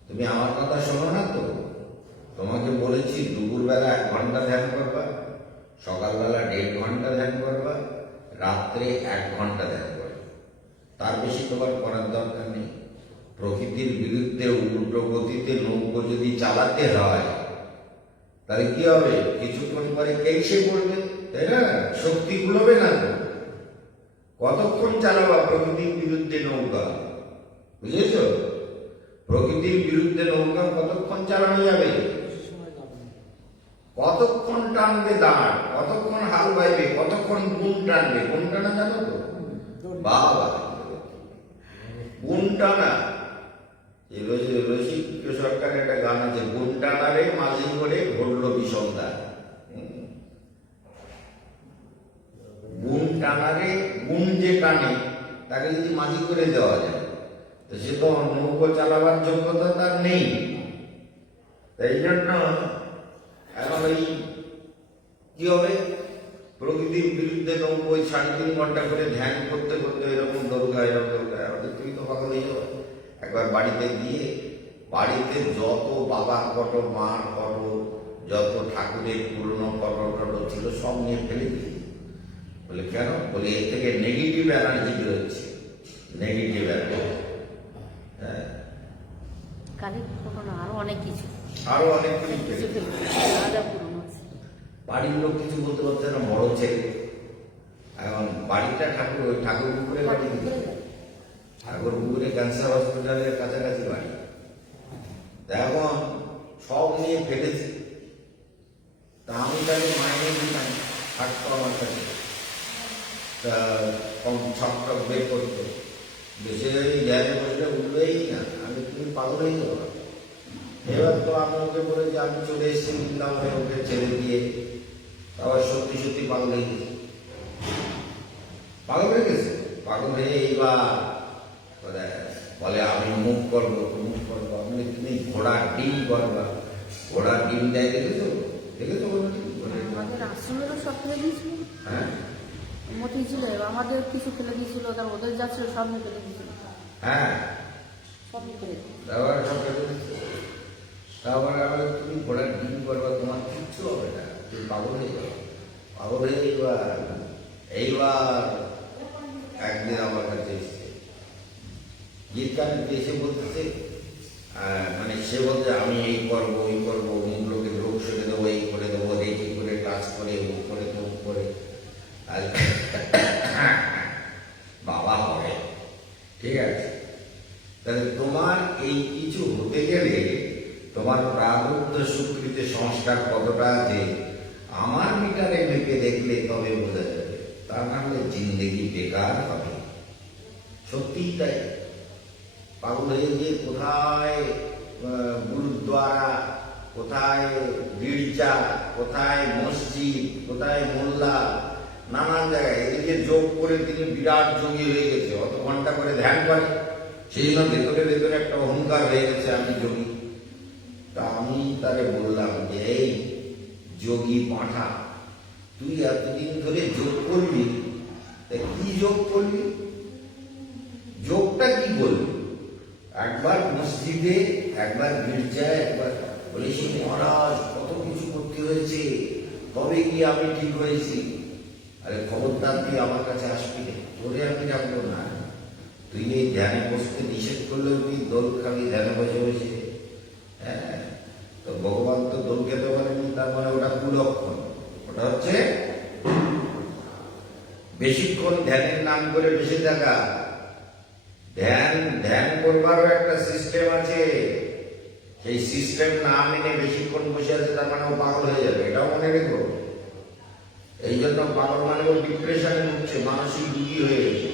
তুমি আমার কথা শোনো না তো। তোমাকে বলেছি দুপুরবেলা 1 ঘন্টা ধ্যান করবা, সকালবেলা 1.5 ঘন্টা ধ্যান করবা, রাত্রে 1 ঘন্টা ধ্যান করবা। তার বেশি তোমার করার দরকার নেই। প্রকৃতির বিরুদ্ধে উল্টো গতিতে নৌকো যদি চালাতে হয়, তাহলে কি হবে? কিছুক্ষণ পরে কেসে পড়বে, তাই না? শক্তি কুলোবে না তো। কতক্ষণ চালাবা প্রকৃতির বিরুদ্ধে নৌকা? বুঝেছ? প্রকৃতির বিরুদ্ধে নৌকা কতক্ষণ চালানো যাবে? কতক্ষণ টানবে দাঁড়, কতক্ষণ হাল বাইবে, কতক্ষণ গুণ টানবে? গুণ টানা জানো তো? বাবা, গুণ টানা। রসিক সরকারের একটা গান আছে, গুণ টানারে মাঝি করে ঘটল বিষমতা। গুণ টানারে, গুণ যে টানে তাকে যদি মাঝি করে দেওয়া যায়, তো সে তো নৌকো চালাবার যোগ্যতা তার নেই। তাই জন্য এখন এই কি হবে? প্রকৃতির বিরুদ্ধে নৌকো 3.5 ঘন্টা করে ধ্যান করতে এরকম দরকার। তুমি তো পাগল হয়ে যাবে। একবার বাড়িতে গিয়ে, বাড়িতে যত বাবার ফটো, মার ফটো, যত ঠাকুরের পুরনো ফটো ছিল সব নিয়ে ফেলে দিই। বলে কেন? বলে এর থেকে নেগেটিভ এনার্জি বেরোচ্ছে, নেগেটিভ এনার্জি। হ্যাঁ, আরো অনেক কিছু বাড়ির লোক কিছু বলতে পারছে না, বড় ছেলে। এখন বাড়িটা ঠাকুর পুকুরে বাড়ি, ঠাকুর পুকুরে ক্যান্সার হসপিটালের কাছাকাছি বাড়ি। এখন সব নিয়ে ফেলেছে। তা আমি তাকে মাইনে দিতাম, থাকতো আমার কাছে, তা কম ছক বের করতো। বেশি ধ্যানে বসলে উঠবেই না। আমি তুমি পাগল হয়ে যাবো। এবার তো আমি ওকে বলেছি আমি চলে এসেছি বৃন্দাবনে, ওকে ছেড়ে দিয়ে। আবার সত্যি পাগল হয়ে গেছে। পাগল হয়ে এইবার বলে আমি মুখ করবো। আমি তুমি ঘোড়ার ডিম করবা। ঘোড়ার ডিম দেয়, দেখেছো? দেখেছো কোনোদিন? আমাদের আশ্রমেরও সব ফেলে দিয়েছিল, হ্যাঁ মতি ছিল, আমাদের কিছু ফেলে দিয়েছিল, তার ওদের যা ছিল সব নিয়ে ফেলে দিয়েছিল, হ্যাঁ, সব নিয়ে ফেলে দিয়েছিল। তারপরে সব ফেলে দিচ্ছে। তারপরে আবার তুমি ঘোড়ার ডিম করবা, তোমার কিচ্ছু হবে না, তুমি পাগল হয়ে যাবে। পাগল হয়ে এইবার একদিন আমার কাছে এসছে গীত গান এসে বলতেছে, মানে সে বলতে আমি এই করবো ওই করবো, অমুক লোকের রোগ সেরে দেবো, এই করে দেবো, রেখে করে কাজ করে ও করে তো করে। আর বাবা হবে, ঠিক আছে? তাহলে তোমার এই কিছু হতে গেলে তোমার প্রারব্ধ সুকৃতি সংস্কার কতটা আছে আমার মিটারে মেপে দেখলে তবে বোঝা যাবে, তা না হলে জিন্দেগি বেকার হবে। সত্যিই তাই। পাগল হয়ে গিয়ে কোথায় গুরুদ্বারা, কোথায় গির্জা, কোথায় মসজিদ, কোথায় মোল্লা, নানান জায়গায় এদিকে যোগ করে তিনি বিরাট যোগী হয়ে গেছে, অত ঘন্টা করে ধ্যান করে, সেই জন্য ভেতরে ভেতরে একটা অহংকার হয়ে গেছে আমি যোগী। তা আমি তারে বললাম যে এই যোগী পাঁঠা, তুই এতদিন ধরে যোগ করলি, কি যোগ করলি? যোগটা কি করলি? একবার মসজিদে, একবার গির্জায়, একবার বলেছি মহারাজ কত কিছু করতে হয়েছে, তবে কি আমি ঠিক হয়েছি। আরে খবরদার তুই আমার কাছে আসবি না, তোরে আমি রাখবো না। তুই এই ধ্যানে বসতে নিষেধ করলেও তুই দোল খাবি ধ্যানে বসে বসে। হ্যাঁ, তো ভগবান তো দোল খেতে পারেনি, তার মানে ওটা কুলক্ষণ। ওটা হচ্ছে বেশিক্ষণ ধ্যানের নাম করে বেশি থাকা। ধ্যান করবারও একটা সিস্টেম আছে, সেই সিস্টেম না মেনে বেশিক্ষণ বসে আছে, তার মানে ও পাগল হয়ে যাবে, এটাও মনে রেখো। এই জন্য পাগল মানে ও ডিপ্রেশনে ভুগছে, মানসিক রোগী হয়ে গেছে,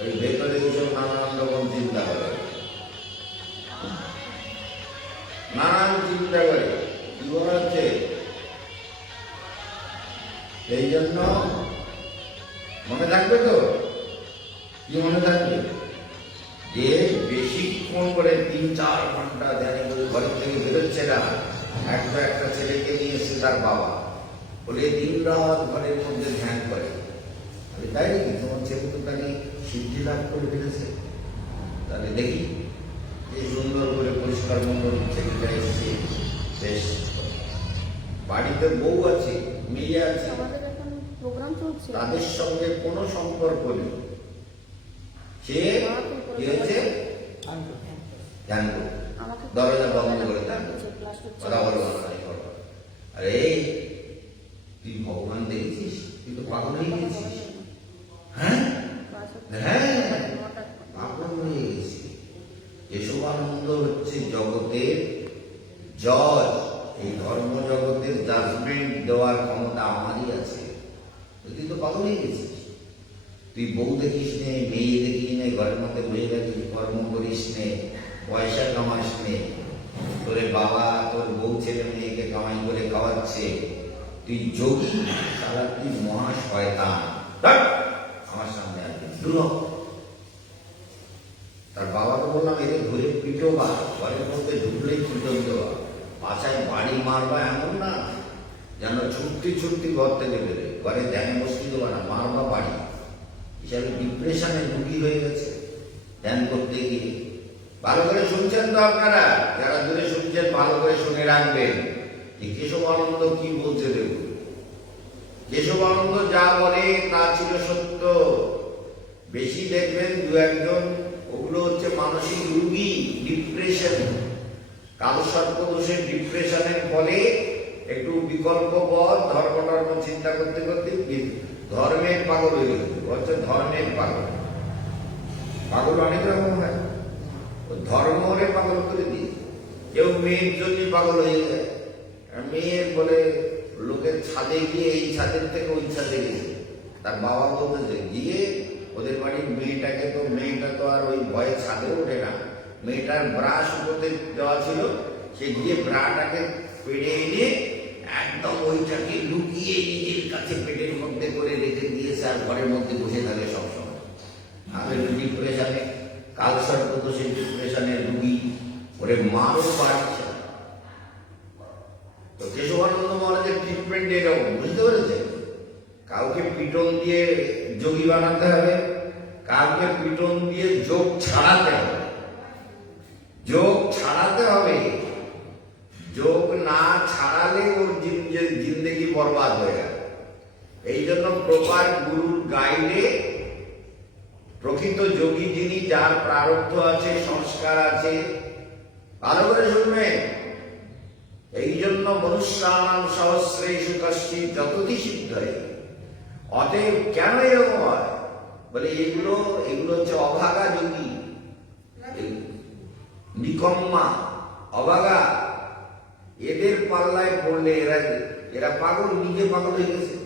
ওই ভেতরে ওসব নানান রকম চিন্তা করে, নানান চিন্তা করে, কি বলা হচ্ছে। এই জন্য মনে থাকবে তো, কি মনে থাকবে? যে বেশিক্ষণ করে 3-4 ঘন্টা ধ্যানে ঘরের থেকে বেরোচ্ছে না। একটা ছেলেকে নিয়ে এসছে তার বাবা, বলে দিন রাত ঘরের মধ্যে ধ্যান করে। আমি তাই নাকি? তোমার ছেলে তো তাকে সিদ্ধি লাভ করে ফেলেছে। তাহলে দেখি যে সুন্দর করে পরিষ্কার মন্ডল ছেলেটা এসছে, বেশ বাড়িতে বউ আছে, মেয়ে আছে, আমাদের এখন প্রোগ্রাম চলছে, তাদের সঙ্গে কোনো সম্পর্ক নেই। সে কি হয়েছে? ধ্যান করবে, আমাকে দরজা বন্ধ করে ধ্যান করবে, ক্লাস করছে। কথা বলবো না, এই করবো। আরে তুই ভগবান দেখেছিস? তুই তো পাগল হয়ে গেছিস। হ্যাঁ হ্যাঁ, পাগল হয়ে গেছিস। কেশবানন্দ হচ্ছে জগতের জজ, এই ধর্ম জগতের জাজমেন্ট দেওয়ার ক্ষমতা আমারই আছে। তুই তো পাগল হয়ে গেছিস। তুই বউ দেখিস নে, মেয়ে দেখিস নে, ঘরের মধ্যে বসে থাকিস, কর্ম করিস নে, পয়সা কামাস নে, তোর বাবা তোর বউ ছেলে মেয়েকে কামাই করে খাওয়াচ্ছে, তুই যোগী, সারা তুই মহা শয়তান। আমার সামনে আসবে দূর। তার বাবাকে বললাম এদের ধরে পিটো বা, ঘরের মধ্যে ঢুকলেই পিটন দেওয়া, বাসায় বাড়ি মারবা এমন না, যেন ছুটতি ঘর থেকে বেরোয়, ঘরে ধ্যানে বসতে দেবা না, মারবা বাড়ি। হিসাবে ডিপ্রেশনে রুগী হয়ে গেছে ধ্যান করতে গিয়ে। ভালো করে শুনছেন তো আপনারা? যারা দূরে শুনছেন ভালো করে শুনে রাখবেন যে কেশবানন্দ কি বলছে। দেখুন, কেশবানন্দ যা বলে তা ছিল সত্য। বেশি দেখবেন 2-1 ওগুলো হচ্ছে মানসিক রোগী, ডিপ্রেশন, কালসর্প দোষের ডিপ্রেশনের ফলে একটু বিকল্প পথ, ধর্ম চিন্তা করতে করতে ধর্মের পাগল হয়ে গেছে। হচ্ছে ধর্মের পাগল। পাগল অনেক রকম হয়, ধর্মরে পাগল করে দিয়ে। কেউ মেয়ের জন্য পাগল হয়ে যায়, মেয়ের বলে লোকের ছাদে গিয়ে এই ছাদের থেকে ওই ছাদে গেছে, তার বাবা বলতেছে গিয়ে ওদের বাড়ির মেয়েটা তো আর ওই ভয়ে ছাদে ওঠে না, মেয়েটার ব্রাশ উপরে দেওয়া ছিল, সে গিয়ে ব্রাটাকে পেড়ে এনে একদম ওইটাকে লুকিয়ে নিজের কাছে পেটের মধ্যে করে রেখে দিয়েছে, আর ঘরের মধ্যে বসে থাকে সবসময়। আর ডিপ্রেশনে, কালসর্প দোষের ডিপ্রেশনের রুগী, ওরে মারও বাড়ছে কাউকে পিটন দিয়ে যোগী বানাতে হবে, কাউকে পিটন দিয়ে যোগ ছাড়াতে হবে। যোগ ছাড়াতে হবে, যোগ না ছাড়ালে ওর জিন্দেগি বরবাদ হয়ে গেল। এই জন্য প্রপার গুরুর গাইডে প্রকৃত যোগী যিনি, যার প্রারব্ধ আছে, সংস্কার আছে, ভালো করে শুনবেন। এই জন্য মনুষ্যানাম সহস্রেষু কশ্চিৎ যততি সিদ্ধয়ে। অতএব কেন এরকম হয় বলে, এগুলো হচ্ছে অভাগা যোগী, নিকম্মা, অভাগা। এদের পাল্লায় পড়লে এরা পাগল, নিজে পাগল হয়ে গেছে।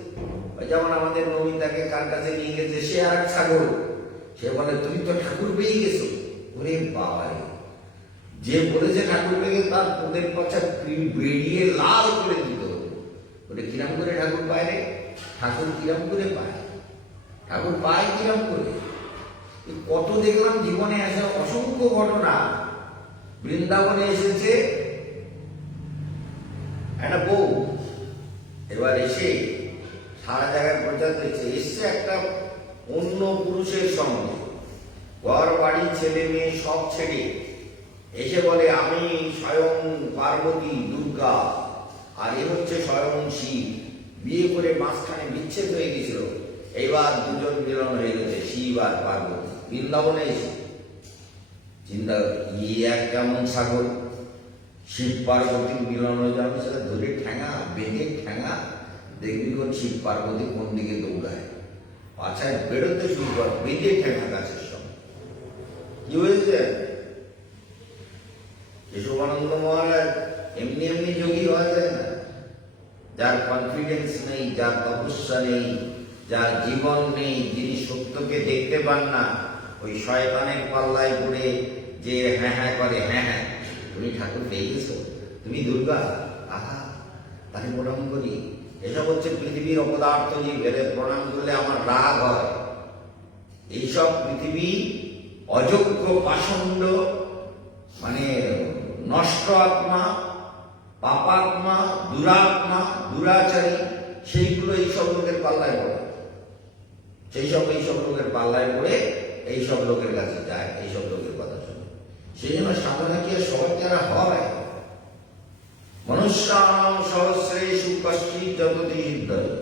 যেমন আমাদের নমিতাকে কার কাছে নিয়ে গেছে, সে আর এক ছাগল। সে বলে তুমি তো ঠাকুর পেয়ে গেছো। ওরে বাবা, যে বলেছে ঠাকুর পেয়ে তার ওদের পাছা বেরিয়ে লাল করে দিত। ওটা কিরাম করে ঠাকুর পায় রে? ঠাকুর কিরাম করে পায়? ঠাকুর পায় কিরাম করে? কত দেখলাম জীবনে আসে অসংখ্য ঘটনা। বৃন্দাবনে এসেছে একটা বউ, এবার এসে সারা জায়গায় প্রচার দিচ্ছে, এসছে একটা অন্য পুরুষের সঙ্গে, ঘর বাড়ি ছেলে মেয়ে সব ছেড়ে এসে বলে আমি স্বয়ং পার্বতী দুর্গা আর এ হচ্ছে স্বয়ং শিব। বিয়ে করে মাঝখানে বিচ্ছেদ হয়ে গেছিল, এইবার দুজন মিলন হয়ে গেছে, শিব আর পার্বতী বৃন্দাবনে এসে। চিন্তা এক কেমন ছাগল, শিব পার্বতীর মিলন হয়ে যাবে, সেটা ধরে ঠ্যাঙা বেঁধে ঠ্যাঙা দেখবি কোন শিব পার্বতী কোন দিকে দৌড়ায়, পাছায় বেরোতে শুরু কর, বেঁধে ঠ্যাঙা গাছের সঙ্গে। কি হয়েছে? কেশবানন্দ মহারাজ এমনি এমনি যোগী হওয়া যায় না। যার কনফিডেন্স নেই, যার তপস্যা নেই, যার জীবন নেই, যিনি সত্যকে দেখতে পান না, ওই শয়তানের পাল্লায় পড়ে যে হ্যাঁ হ্যাঁ করে, হ্যাঁ হ্যাঁ তুমি ঠাকুর পেয়ে গেছো, তুমি দুর্গা, আহা তাকে প্রণাম করি। এসব হচ্ছে পৃথিবীর অপদার্থ জীব, এদের প্রণাম করলে আমার রাগ হয়। এইসব পৃথিবী অযোগ্য পাষণ্ড, মানে নষ্ট আত্মা, পাপাত্মা, দুরাত্মা, দুরাচারী, সেইগুলো এইসব লোকের পাল্লায় পড়ে। এইসব লোকের পাল্লায় পড়ে এইসব লোকের কাছে যায়, এইসব লোকের কথা শুনে। সেই জন্য সাধনা কি সহজ যারা হয়, মনুষ্যানাম সহস্রেষু কশ্চিৎ যততি সিদ্ধয়ে,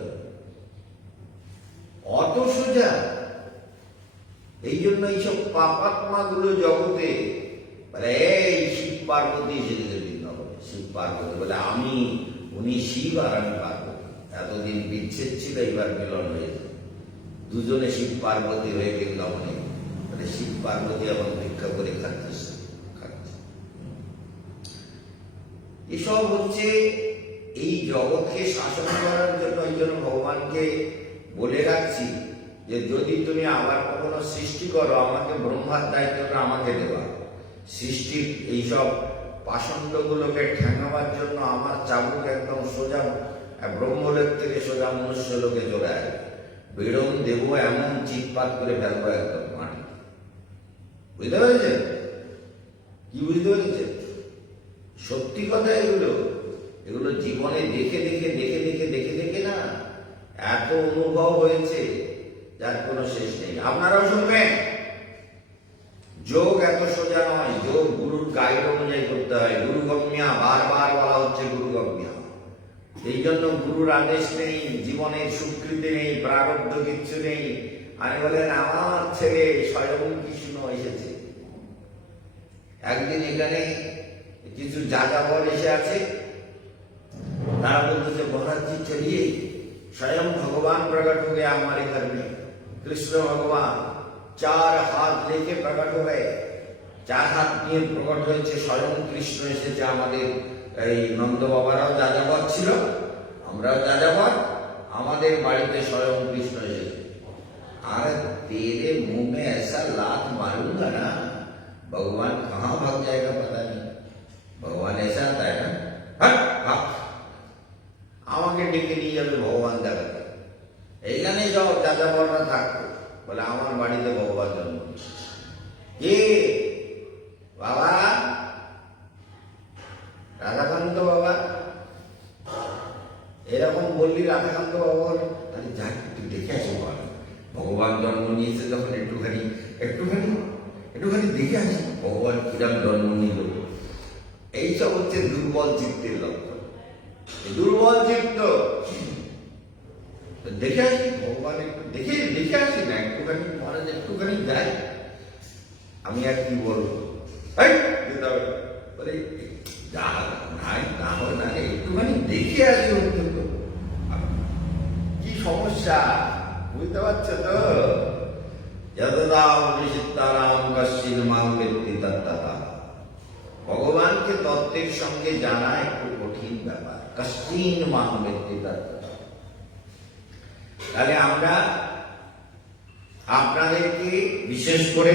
অত সোজা। এই জন্য এইসব পাপাত্মা গুলো জগতে বলে এই শিব পার্বতী এসেছে বৃন্দাবনে। শিব পার্বতী বলে আমি, উনি শিব আর আমি পার্বতী। এতদিন বিচ্ছেদ ছিল, এবার মিলন হয়েছে, দুজনে শিব পার্বতী হয়ে বৃন্দাবনে। মানে শিব পার্বতী এখন ভিক্ষা করে খাচ্ছে। এসব হচ্ছে এই জগৎকে শাসন করার জন্য। এই জন্য ভগবানকে বলে রাখছি যে যদি তুমি আবার কখনো সৃষ্টি করো, আমাকে ব্রহ্মার দায়িত্বটা আমাকে দেওয়া। সৃষ্টির এইসব পাষণ্ডগুলোকে ঠেঙাবার জন্য আমার চাবুক একদম সোজা ব্রহ্মলোক থেকে সোজা মনুষ্য লোকে চলে আসবে। বেরোন দেব এমন চিৎপাত করে ফেলবো একদম মাটি। বুঝতে পেরেছেন? কি বুঝতে পেরেছে? সত্যি কথা এগুলো জীবনে দেখে দেখে না এত অনুভব হয়েছে, যার কোনো শেষ নেই। আপনারাও শুনবেন, যোগ এত সোজা নয়, যোগ গুরুর গাইড অনুযায়ী করতে হয়। গুরুগম্যা, বারবার বলা হচ্ছে গুরুগম্যা। এই জন্য গুরুর আদেশ নেই, জীবনের স্বীকৃতি নেই, প্রারব্ধ কিচ্ছু নেই। আমি বলেন আমার ছেলে স্বয়ং কৃষ্ণ এসেছে। একদিন এখানে কিছু যাযাবর এসে আছে, তারা বলতেছে महाराज जी चलिए स्वयं भगवान प्रकट हो गया हमारे घर में। कृष्ण भगवान 4 हाथ लेके प्रकट हो गए। 4 हाथ নিয়ে প্রকট হয়েছে, স্বয়ং কৃষ্ণ এসেছে। আমাদের এই নন্দ বাবারাও যাযাবর ছিল, আমরাও যাযাবর, আমাদের বাড়িতে স্বয়ং কৃষ্ণ এসেছে। আর तेरे मुंह में ऐसा लात मारूंगा ना, भगवान कहाँ भाग जाएगा पता नहीं। भगवान ऐसा आता है ना, আমাকে ডেকে নিয়ে যাবে ভগবান দেখাতে। এইখানে যাও যাযাবররা থাকতো, বলে আমার বাড়িতে ভগবান জন্ম। কে বাবা? রাধাকান্ত বাবা। এরকম বললি রাধাকান্ত বাবা বলে, তাহলে যাক একটু ভগবান জন্ম নিয়েছে তখন একটুখানি একটুখানি একটুখানি দেখে আসি ভগবান কিরাম জন্ম নিল। এইসব হচ্ছে দুর্বল চিত্তের লক্ষণ। দুর্বল চিত্ত দেখে আসি ভগবান, একটু দেখে দেখে আসি না, একটুখানি মহারাজ একটুখানি যাই। আমি আর কি বলবো, বলে যা নাই না হয় না, একটুখানি দেখে আসি অন্তত। কি সমস্যা বুঝতে পারছো তো? যতদাম বিচিত্তারাম কশ্চিন মাং ব্যক্তি তত্ত্বতা। ভগবানকে তত্ত্বের সঙ্গে জানা একটু কঠিন ব্যাপার। কশ্চিন মাং ব্যক্তি তত্ত্বতা। তাহলে আমরা আপনাদেরকে বিশেষ করে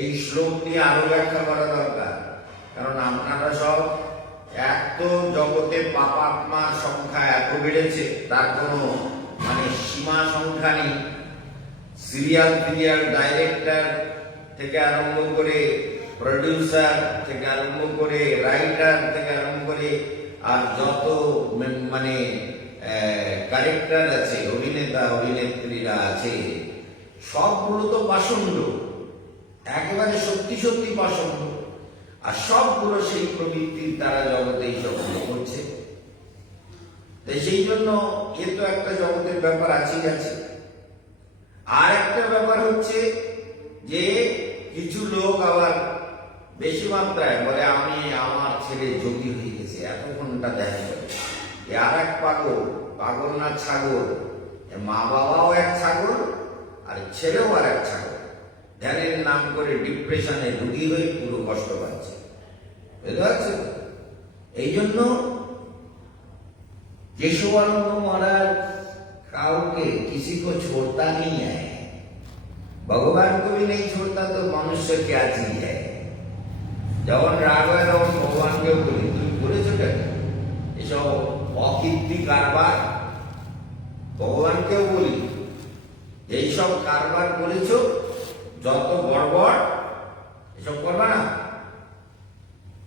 এই শ্লোক নিয়ে আরো ব্যাখ্যা করা দরকার। কারণ আপনারা সব এক তো জগতে পাপাত্মার সংখ্যা এত বেড়েছে, তার কোনো মানে সীমা সংখ্যা নেই। সিরিয়াল ডাইরেক্টর থেকে আরম্ভ করে, প্রডিউসার থেকে আরম্ভ করে, রাইটার থেকে আরম্ভ করে, আর যত মানে ক্যারেক্টার আছে, অভিনেতা অভিনেত্রীরা আছে, সবগুলো তো পাষণ্ড, একেবারে সত্যি সত্যি পাষণ্ড। আর সবগুলো সেই প্রবৃত্তির দ্বারা জগতে এই সবগুলো করছে। তাই সেই জন্য এ তো একটা জগতের ব্যাপার আছেই আছে। আর একটা ব্যাপার হচ্ছে যে কিছু লোক আবার বেশি মাত্রায় বলে আমি আমার ছেলে যোগী হয়ে গেছে, এত ঘন্টা দেখা যাবে। আর এক পাগল, পাগল না ছাগল, মা বাবাও এক ছাগল আর ছেলেও আর এক ছাগল। ধ্যানের নাম করে ডিপ্রেশনে রুগী হয়ে পুরো কষ্ট পাচ্ছে, বুঝতে পারছো? এই জন্য केशवानंद महाराज काउके किसी को छोड़ता नहीं है। भगवान को भी नहीं छोड़ता तो मनुष्य क्या चीज है। যখন রাগ হয় তখন ভগবানকেও বলি তুমি করেছো কেন এসব অকীর্তি কারবার। ভগবানকেও বলি এইসব কারবার করেছো, যত গড়বড় এসব করবা না।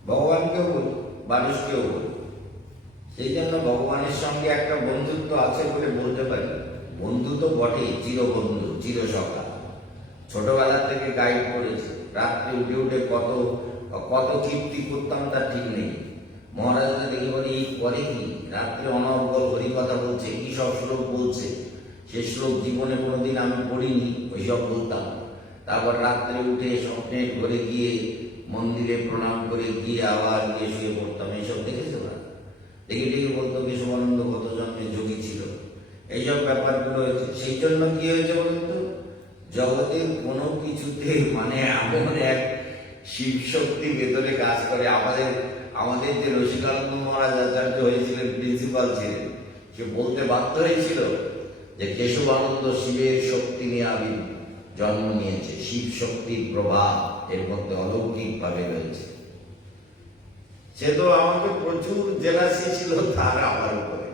ভগবানকেও বলি, মানুষকেও বলি। সেই জন্য ভগবানের সঙ্গে একটা বন্ধুত্ব আছে বলে বলতে পারি। বন্ধু তো বটেই, চিরবন্ধু, চিরসখা। ছোটবেলা থেকে গাইড করেছে, রাত্রে উঠে উঠে কত কত কীর্তি করতাম তার ঠিক নেই। মহারাজরা দেখে বলে এই করে কি, রাত্রে অনর্গল হরি কথা বলছে, কি সব শ্লোক বলছে। সে শ্লোক জীবনে কোনোদিন আমি পড়িনি, ওইসব বলতাম। তারপর রাত্রে উঠে স্বপ্নের ঘরে গিয়ে মন্দিরে প্রণাম করে গিয়ে আবার গিয়ে শুয়ে পড়তাম। এইসব দেখেছো না? দেখে দেখে বলতো কেশবানন্দ কত জন্মে যোগী ছিল। এইসব ব্যাপারগুলো হয়েছে। সেই জন্য কি হয়েছে বলতো, জগতের কোনো কিছুতে মানে এমন এক শিব শক্তি ভেতরে কাজ করে। আমাদের যে রসিকানন্দ মহারাজ আচার্য হয়েছিলেন, প্রিন্সিপাল ছিলেন, সে বলতে বাধ্য হয়েছিল যে কেশবানন্দ শিবের শক্তি নিয়ে আমি জন্ম নিয়েছে। শিব শক্তির প্রভাব এর মধ্যে অলৌকিক ভাবে রয়েছে। সে তো আমাকে প্রচুর জেলাসি ছিল তার আমার উপরে,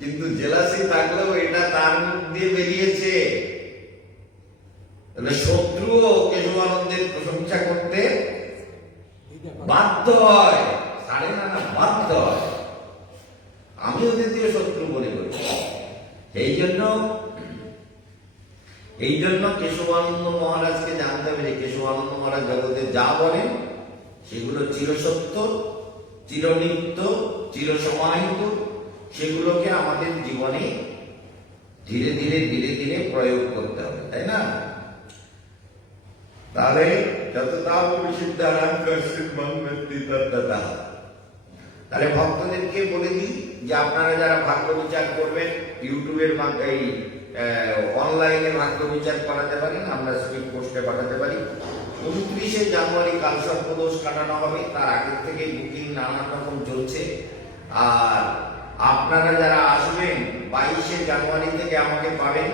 কিন্তু জেলাসি থাকলেও এটা তার মুখ দিয়ে বেরিয়েছে। তাহলে শত্রুও কেশবানন্দের প্রশংসা করতে বাধ্য হয়, সারে না বাধ্য হয়। আমি ওদের দিয়ে শত্রু মনে করি। এই জন্য কেশবানন্দ মহারাজকে জানতে হবে যে কেশবানন্দ মহারাজ জগতে যা বলেন সেগুলো চিরসত্য, চিরনিত্য, চিরসমাহিত। সেগুলোকে আমাদের জীবনে ধীরে ধীরে ধীরে ধীরে প্রয়োগ করতে হবে, তাই না? তাহলে তাহলে ভক্তদেরকে বলে দিই যে আপনারা যারা ভাগ্য বিচার করবেন, ইউটিউবের এই অনলাইনে ভাগ্য বিচার করাতে পারেন, আমরা স্পিড পোস্টে পাঠাতে পারি। 29শে জানুয়ারি কালসর্পদোষ কাটানো হবে, তার আগের থেকে বুকিং নানা রকম চলছে। আর আপনারা যারা আসবেন 22শে জানুয়ারি থেকে আমাকে পাবেন,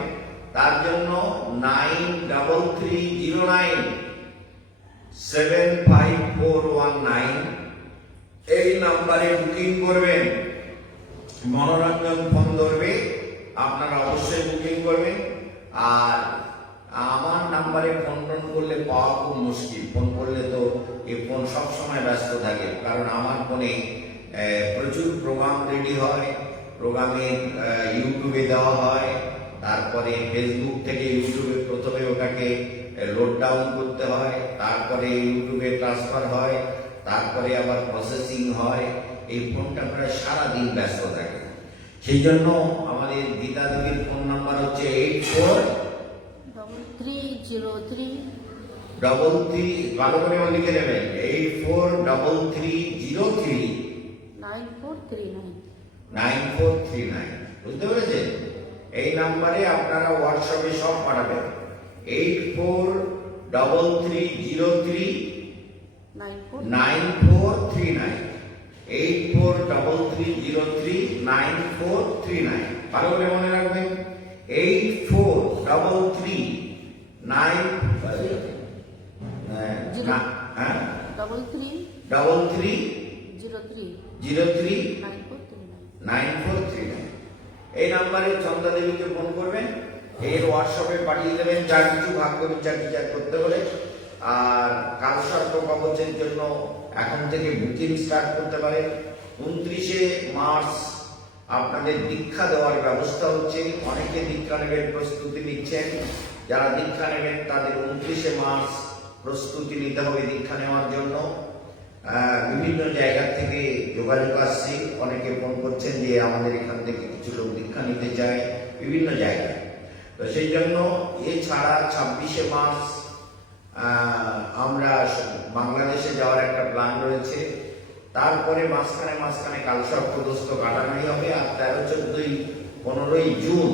তার জন্য 93097541 এই নাম্বারে বুকিং করবেন। মনোরঞ্জন ফোন ধরবে, আপনারা অবশ্যই বুকিং করবেন। আর আমার নাম্বারে ফোন করলে পাওয়া খুব মুশকিল। ফোন করলে তো এই ফোন সবসময় ব্যস্ত থাকে, কারণ আমার ফোনে প্রচুর প্রোগ্রাম রেডি হয়, প্রোগ্রামে ইউটিউবে দেওয়া হয়, তারপরে ফেসবুক থেকে ইউটিউবে প্রথমে ওটাকে লোড ডাউন করতে হয়, তারপরে ইউটিউবে ট্রান্সফার হয়, তারপরে আবার প্রসেসিং হয়। এই ফোনটা প্রায় সারাদিন ব্যস্ত থাকে। সেই জন্য আমাদের গীতা দেবীর ফোন নাম্বার হচ্ছে 3303 ভালো করে লিখে নেবেন, 843303 9439। 9439। বুঝতে পেরেছেন? এই নাম্বারে আপনারা হোয়াটসঅ্যাপে সব পাঠাবেন। 843303 9439। 843303 9439। ভালো করে মনে রাখবেন, 8433 9439। এই নাম্বারে চন্দা দেবীকে ফোন করবেন, এর হোয়াটসঅ্যাপে পাঠিয়ে দেবেন যা কিছু ভাগ্য বিচার টিচার করতে হলে। আর কালসর্প কবচের জন্য এখন থেকে বুকিং স্টার্ট করতে পারেন। 29শে মার্চ আপনাদের দীক্ষা দেওয়ার ব্যবস্থা হচ্ছে। অনেকে দীক্ষা নেবেন, প্রস্তুতি নিচ্ছেন। যারা দীক্ষা নেবেন তাদের 29শে মার্চ প্রস্তুতি নিতে হবে দীক্ষা নেওয়ার জন্য। বিভিন্ন জায়গা থেকে যোগাযোগ আসছে, অনেকে ফোন করছেন যে আমাদের এখান থেকে কিছু লোক দীক্ষা নিতে চায় বিভিন্ন জায়গায়। তো সেই জন্য এছাড়া 26শে মার্চ আমরা বাংলাদেশে যাওয়ার একটা প্ল্যান রয়েছে। তারপরে মাঝখানে কালসর্পদস্ত কাটানোই হবে। আর 13, 14, 15ই জুন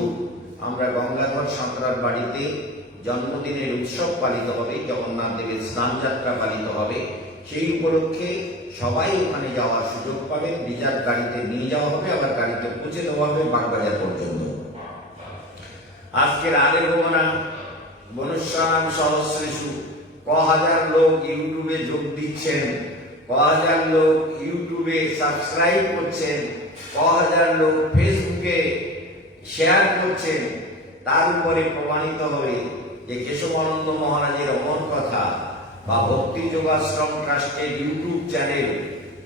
আমরা গঙ্গাধর সাঁতরার বাড়িতে জন্মদিনের উৎসব পালিত হবে, জগন্নাথ দেবের স্নান যাত্রা পালিত হবে। সেই উপলক্ষে সবাই ওখানে যাওয়ার সুযোগ পাবেন। রিজার্ভ গাড়িতে নিয়ে যাওয়া হবে, আবার গাড়িতে পৌঁছে দেওয়া হবে বাগবাজার পর্যন্ত। আজকের আরে ভবনা মনুষ্যানাম সহস্রেষু, হাজার লোক ইউটিউবে যোগ দিচ্ছেন, হাজার লোক ইউটিউবে সাবস্ক্রাইব করছেন, হাজার লোক ফেসবুকে শেয়ার করছেন। তার উপরে প্রমাণিত হবে যে কেশবানন্দ মহারাজের অমর কথা বা ভক্তি যোগাশ্রম ট্রাস্টের ইউটিউব চ্যানেল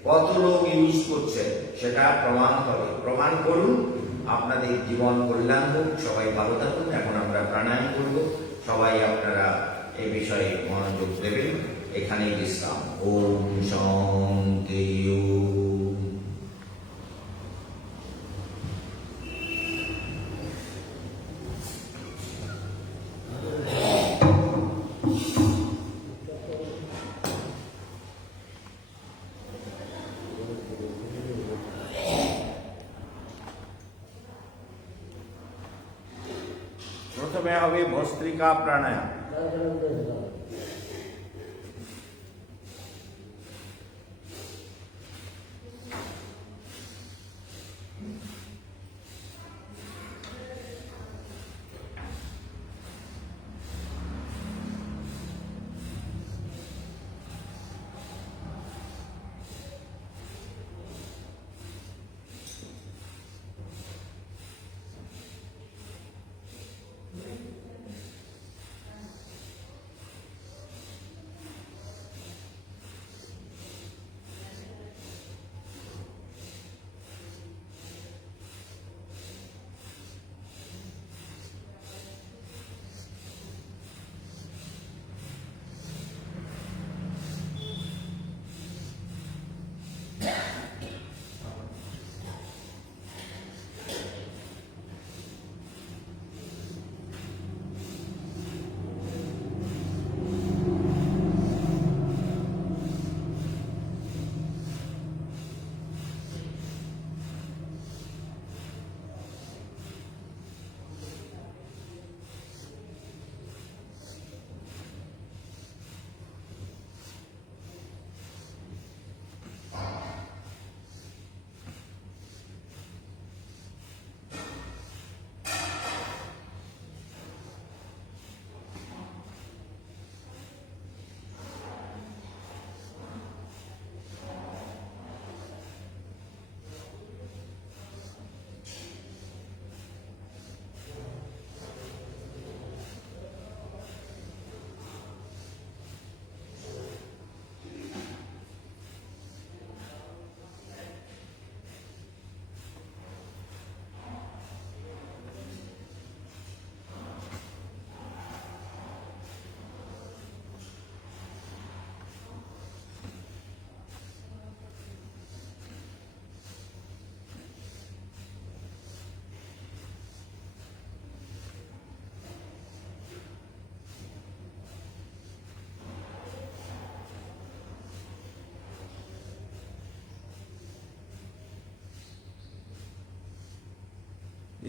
কত লোক ইউজ করছেন সেটা প্রমাণ হবে। প্রমাণ করুন, আপনাদের জীবন কল্যাণ হোক। সবাই ভালো থাকুন। এখন আমরা প্রাণায়াম করব, সবাই আপনারা এই বিষয়ে মনোযোগ দেবেন। এখানেই বিশ্রাম। ওম শান্তি। প্রথমে হবে ভস্ত্রিকা প্রাণায়াম।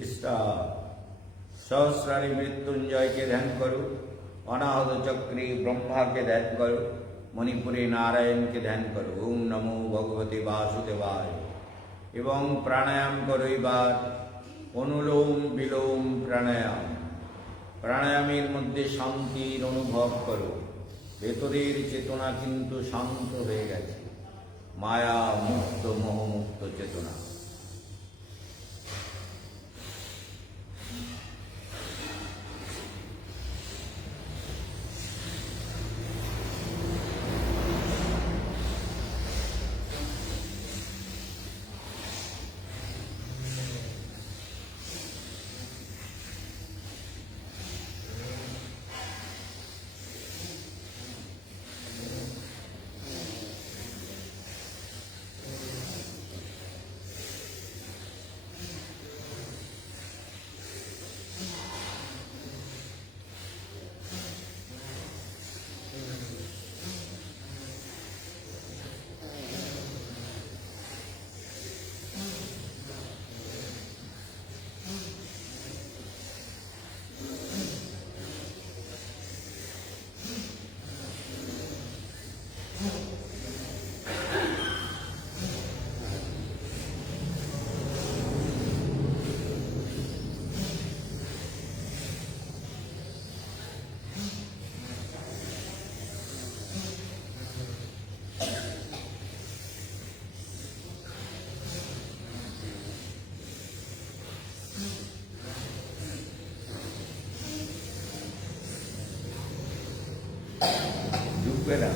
স্টার। সহস্রারী মৃত্যুঞ্জয়কে ধ্যান করো, অনাহত চক্রে ব্রহ্মাকে ধ্যান করো, মণিপুরে নারায়ণকে ধ্যান করো। ওম নমো ভগবতে বাসুদেবায়। এবং প্রাণায়াম করো এবার, অনুলোম বিলোম প্রাণায়াম। প্রাণায়ামের মধ্যে শান্তির অনুভব করো। ভেতরের চেতনা কিন্তু শান্ত হয়ে গেছে, মায়া মুক্ত মোহমুক্ত চেতনা। ঢুকবে না।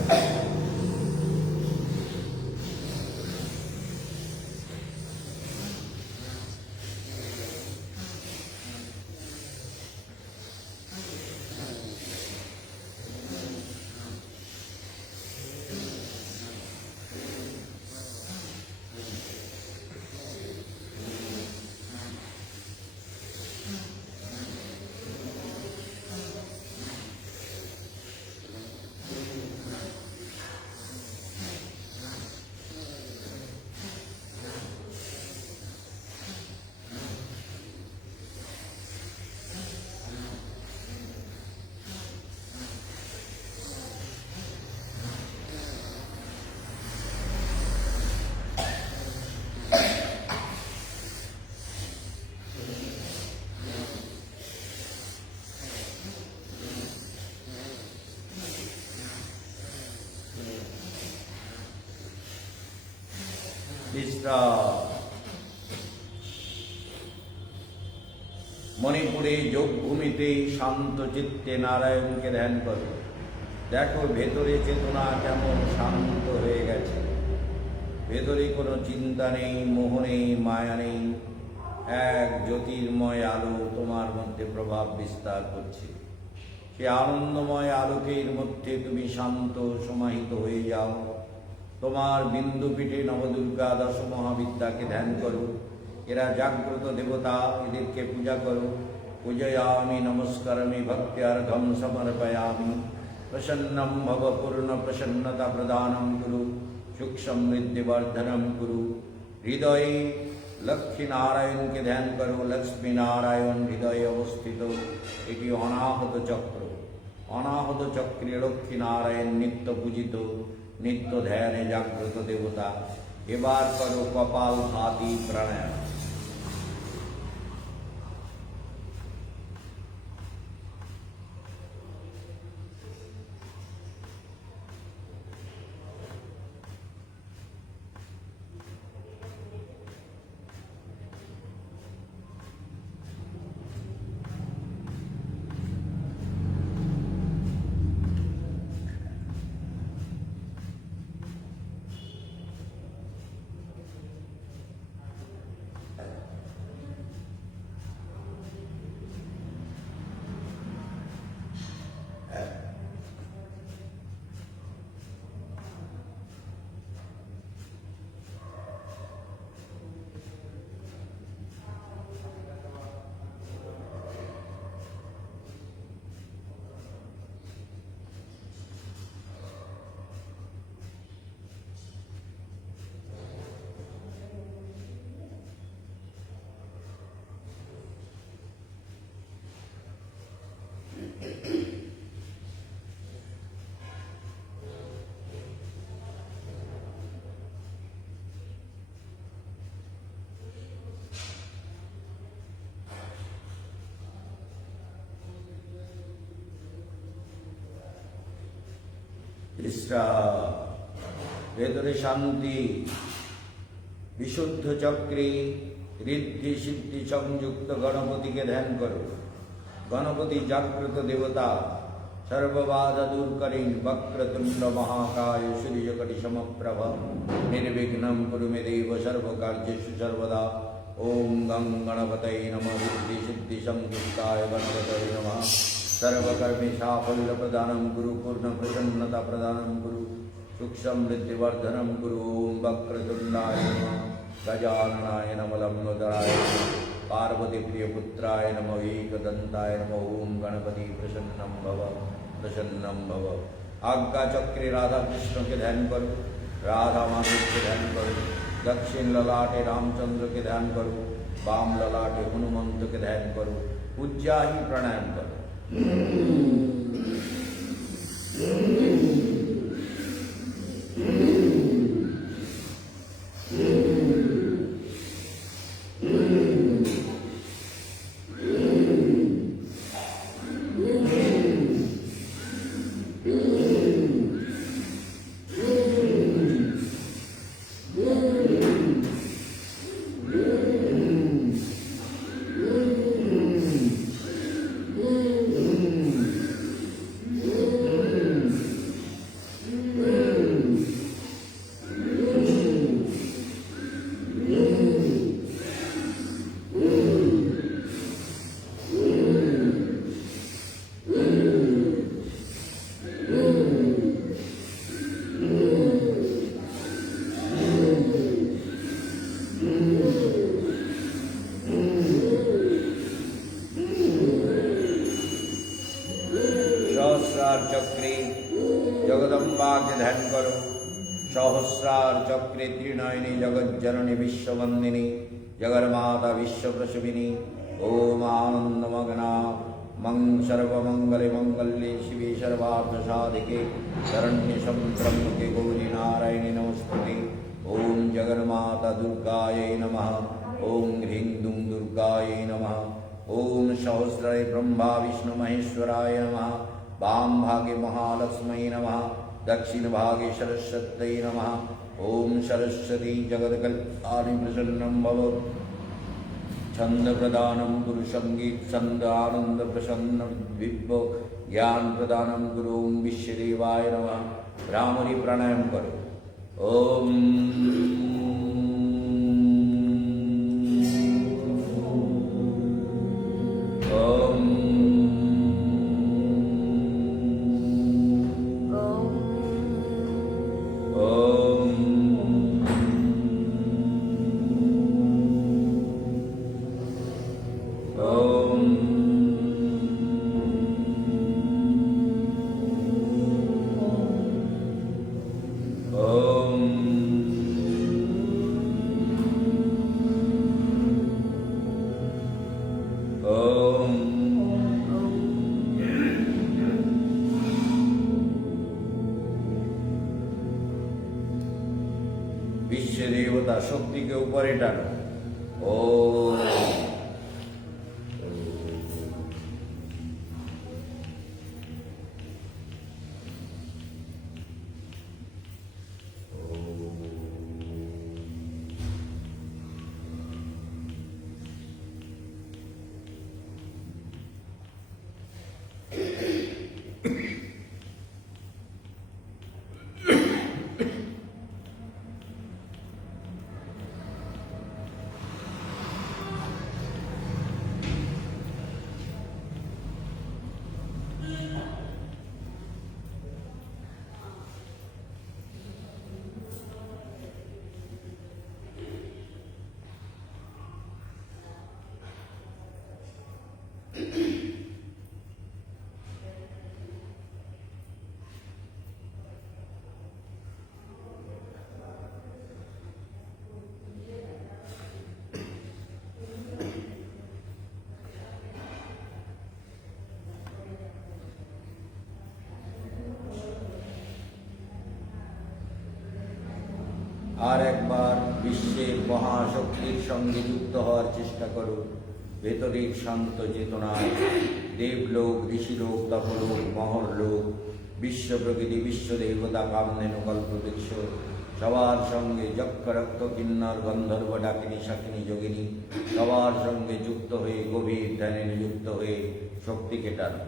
মণিপুরে যোগভূমিতে শান্ত চিত্তে নারায়ণকে ধ্যান করো। দেখো ভেতরে চেতনা কেমন শান্ত হয়ে গেছে। ভেতরে কোনো চিন্তা নেই, মোহ নেই, মায়া নেই। এক জ্যোতির্ময় আলো তোমার মধ্যে প্রভাব বিস্তার করছে। সে আনন্দময় আলোকের মধ্যে তুমি শান্ত সমাহিত হয়ে যাও। তোমার বিন্দুপীঠে নবদুর্গা দশ মহাবিদ্যাকে ধ্যান করো। এরা জাগ্রত দেবতা, এদেরকে পূজা করো। পূজয়ামি নমস্কারামি ভক্ত্যার্ঘম সমর্পয়ামি। প্রসন্নম ভব পূর্ণ প্রসন্নতা প্রদানম কুরু। সুখ সমৃদ্ধি বর্ধনম কুরু। হৃদয়ে লক্ষ্মী নারায়ণকে ধ্যান করো। লক্ষ্মী নারায়ণ হৃদয়ে অবস্থিত। এটি অনাহত চক্র। অনাহত চক্রে লক্ষ্মী নারায়ণ নিত্য পূজিত, নিত্য ধ্যানে জাগ্রত দেবতা। এবার করো কপাল ভাতি প্রাণায়াম। বিশ্রাম। ভেতরে শান্তি, বিশুদ্ধ চক্রে ঋদ্ধি সিদ্ধি সংযুক্ত গণপতিকে ধ্যান করো। গণপতি জাগ্রত দেবতা, সর্ববাধা দূরকরীন বক্রতুণ্ড মহাকায় সূর্যকটি সমপ্রভ নির্বিঘ্নম কুরু মে দেব সর্বকার্যেষু সর্বদা। ওম গং গণপতয়ে নমঃ। ঋদ্ধি সিদ্ধি সংযুক্তায় গণপতয়ে নমঃ। सर्वकर्मे साफल्य प्रदानं कुरु, पूर्ण प्रसन्नता प्रदानं कुरु, सुख समृद्धिवर्धनं कुरु। ओम वक्रतुण्डाय नमः, गजाननाय नमः, लंबोदराय नमः, पार्वती प्रियपुत्राय नमः, एकदन्ताय नमः। ओम गणपति प्रसन्नं भव, प्रसन्नं भव। आज्ञा चक्रे राधा कृष्ण के ध्यान करो, राधा माधव के ध्यान करो। दक्षिण ललाटे रामचंद्र के ध्यान करो, वाम ललाटे हनुमंत के ध्यान करो। पूज्या ही प्राणायाम करो। सहस्रार चक्रे जगदम्बा के ध्यान करो। सहस्रार चक्रे त्रिनयनी जगज्जननी विश्ववंदिनी जगन्माता विश्वप्रसविनी। ओम आनंदमग्ना सर्वमंगले मंगल्ये शिवे सर्वार्थसाधिके शरण्ये त्र्यंबके गौरी नारायणी नमोस्तुते। ओम जगन्माता दुर्गायै नमः। ओम ह्रीं दुं दुर्गायै नमः। ओम सहस्राय ब्रह्मा विष्णु महेश्वराय नमः। वाम भागे महालक्ष्मी नमः। दक्षिण भागे सरस्वत्यै नमः। ओम सरस्वती जगत्कल्याणी प्रसन्नं भव। छंद प्रदानं गुरु संगीत छंद आनंद प्रसन्न विभव ज्ञान प्रदानं गुरु। ओम विश्वदेवाय नमः। ब्राह्मणी प्राणायाम करो। ओम विश्व देवता शक्ति के ऊपर टानो। ओम আর একবার বিশ্বের মহাশক্তির সঙ্গে যুক্ত হওয়ার চেষ্টা করো। ভেতরের শান্ত চেতনায় দেবলোক, ঋষিলোক, তপলোক, মহরলোক, বিশ্ব প্রকৃতি, বিশ্ব দেবতা, কামধেনু, কল্পবৃক্ষ সবার সঙ্গে যক্ষ, রক্ত, কিন্নর, গন্ধর্ব, ডাকিনী, শাকিনী, যোগিনী সবার সঙ্গে যুক্ত হয়ে গভীর ধ্যানে নিযুক্ত হয়ে শক্তিকে টানো।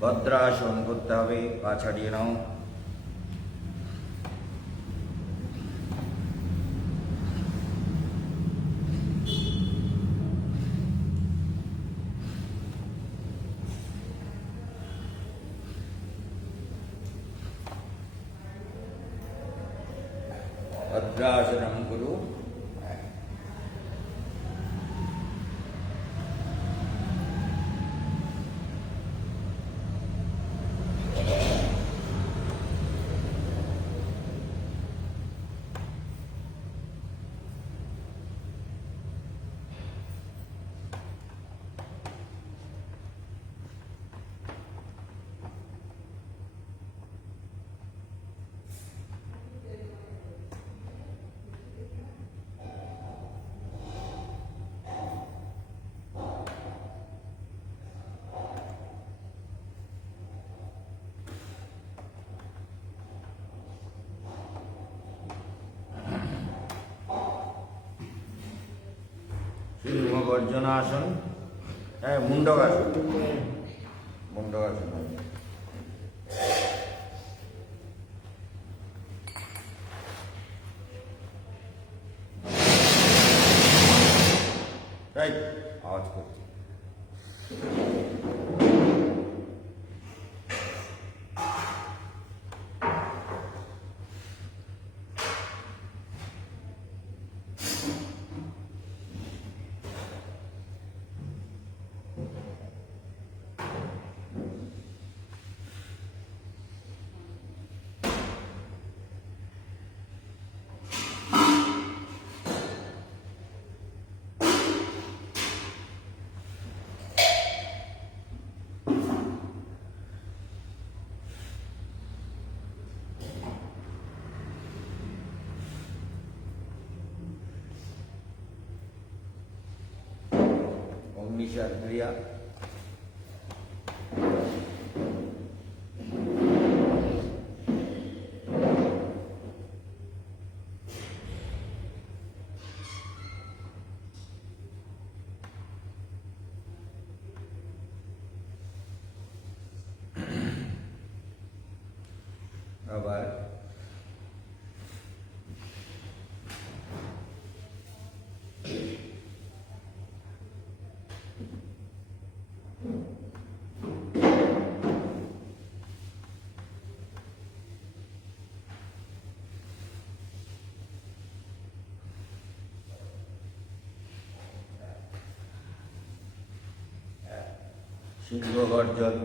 ভদ্রাসন করতে হবে, পা ছাড়িয়ে নাও। ভদ্রাসনম করু। সিংহগর্জনাসন, হ্যাঁ, মুন্ডকাসন, মুন্ডকাসন। রাইট, আওয়াজ করছে। অগ্নিশার ক্রিয়া। আবার সিংহগর্জন।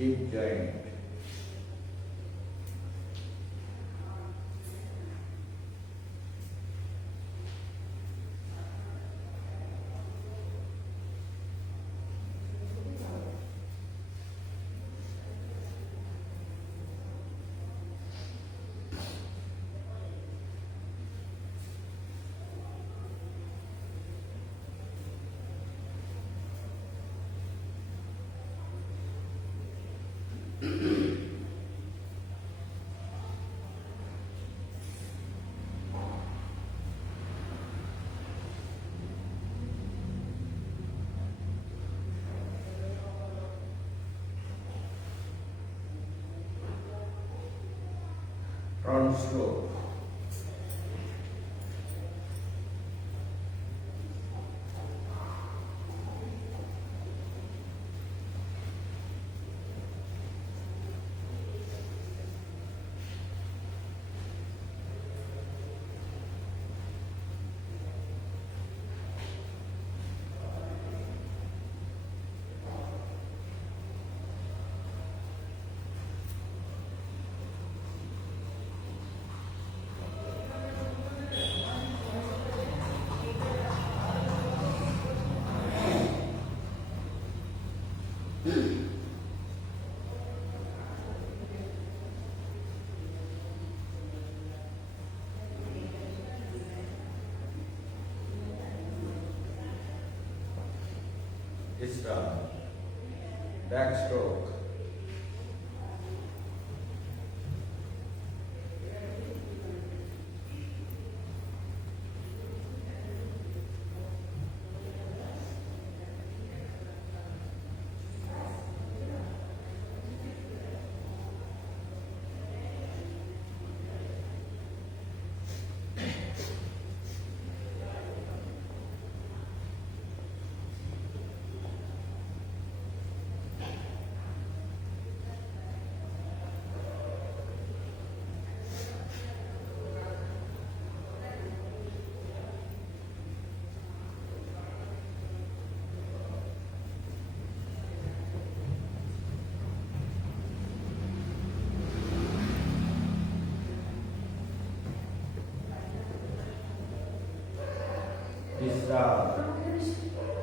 Hip joint. Front stroke. Start. Backstroke. Start.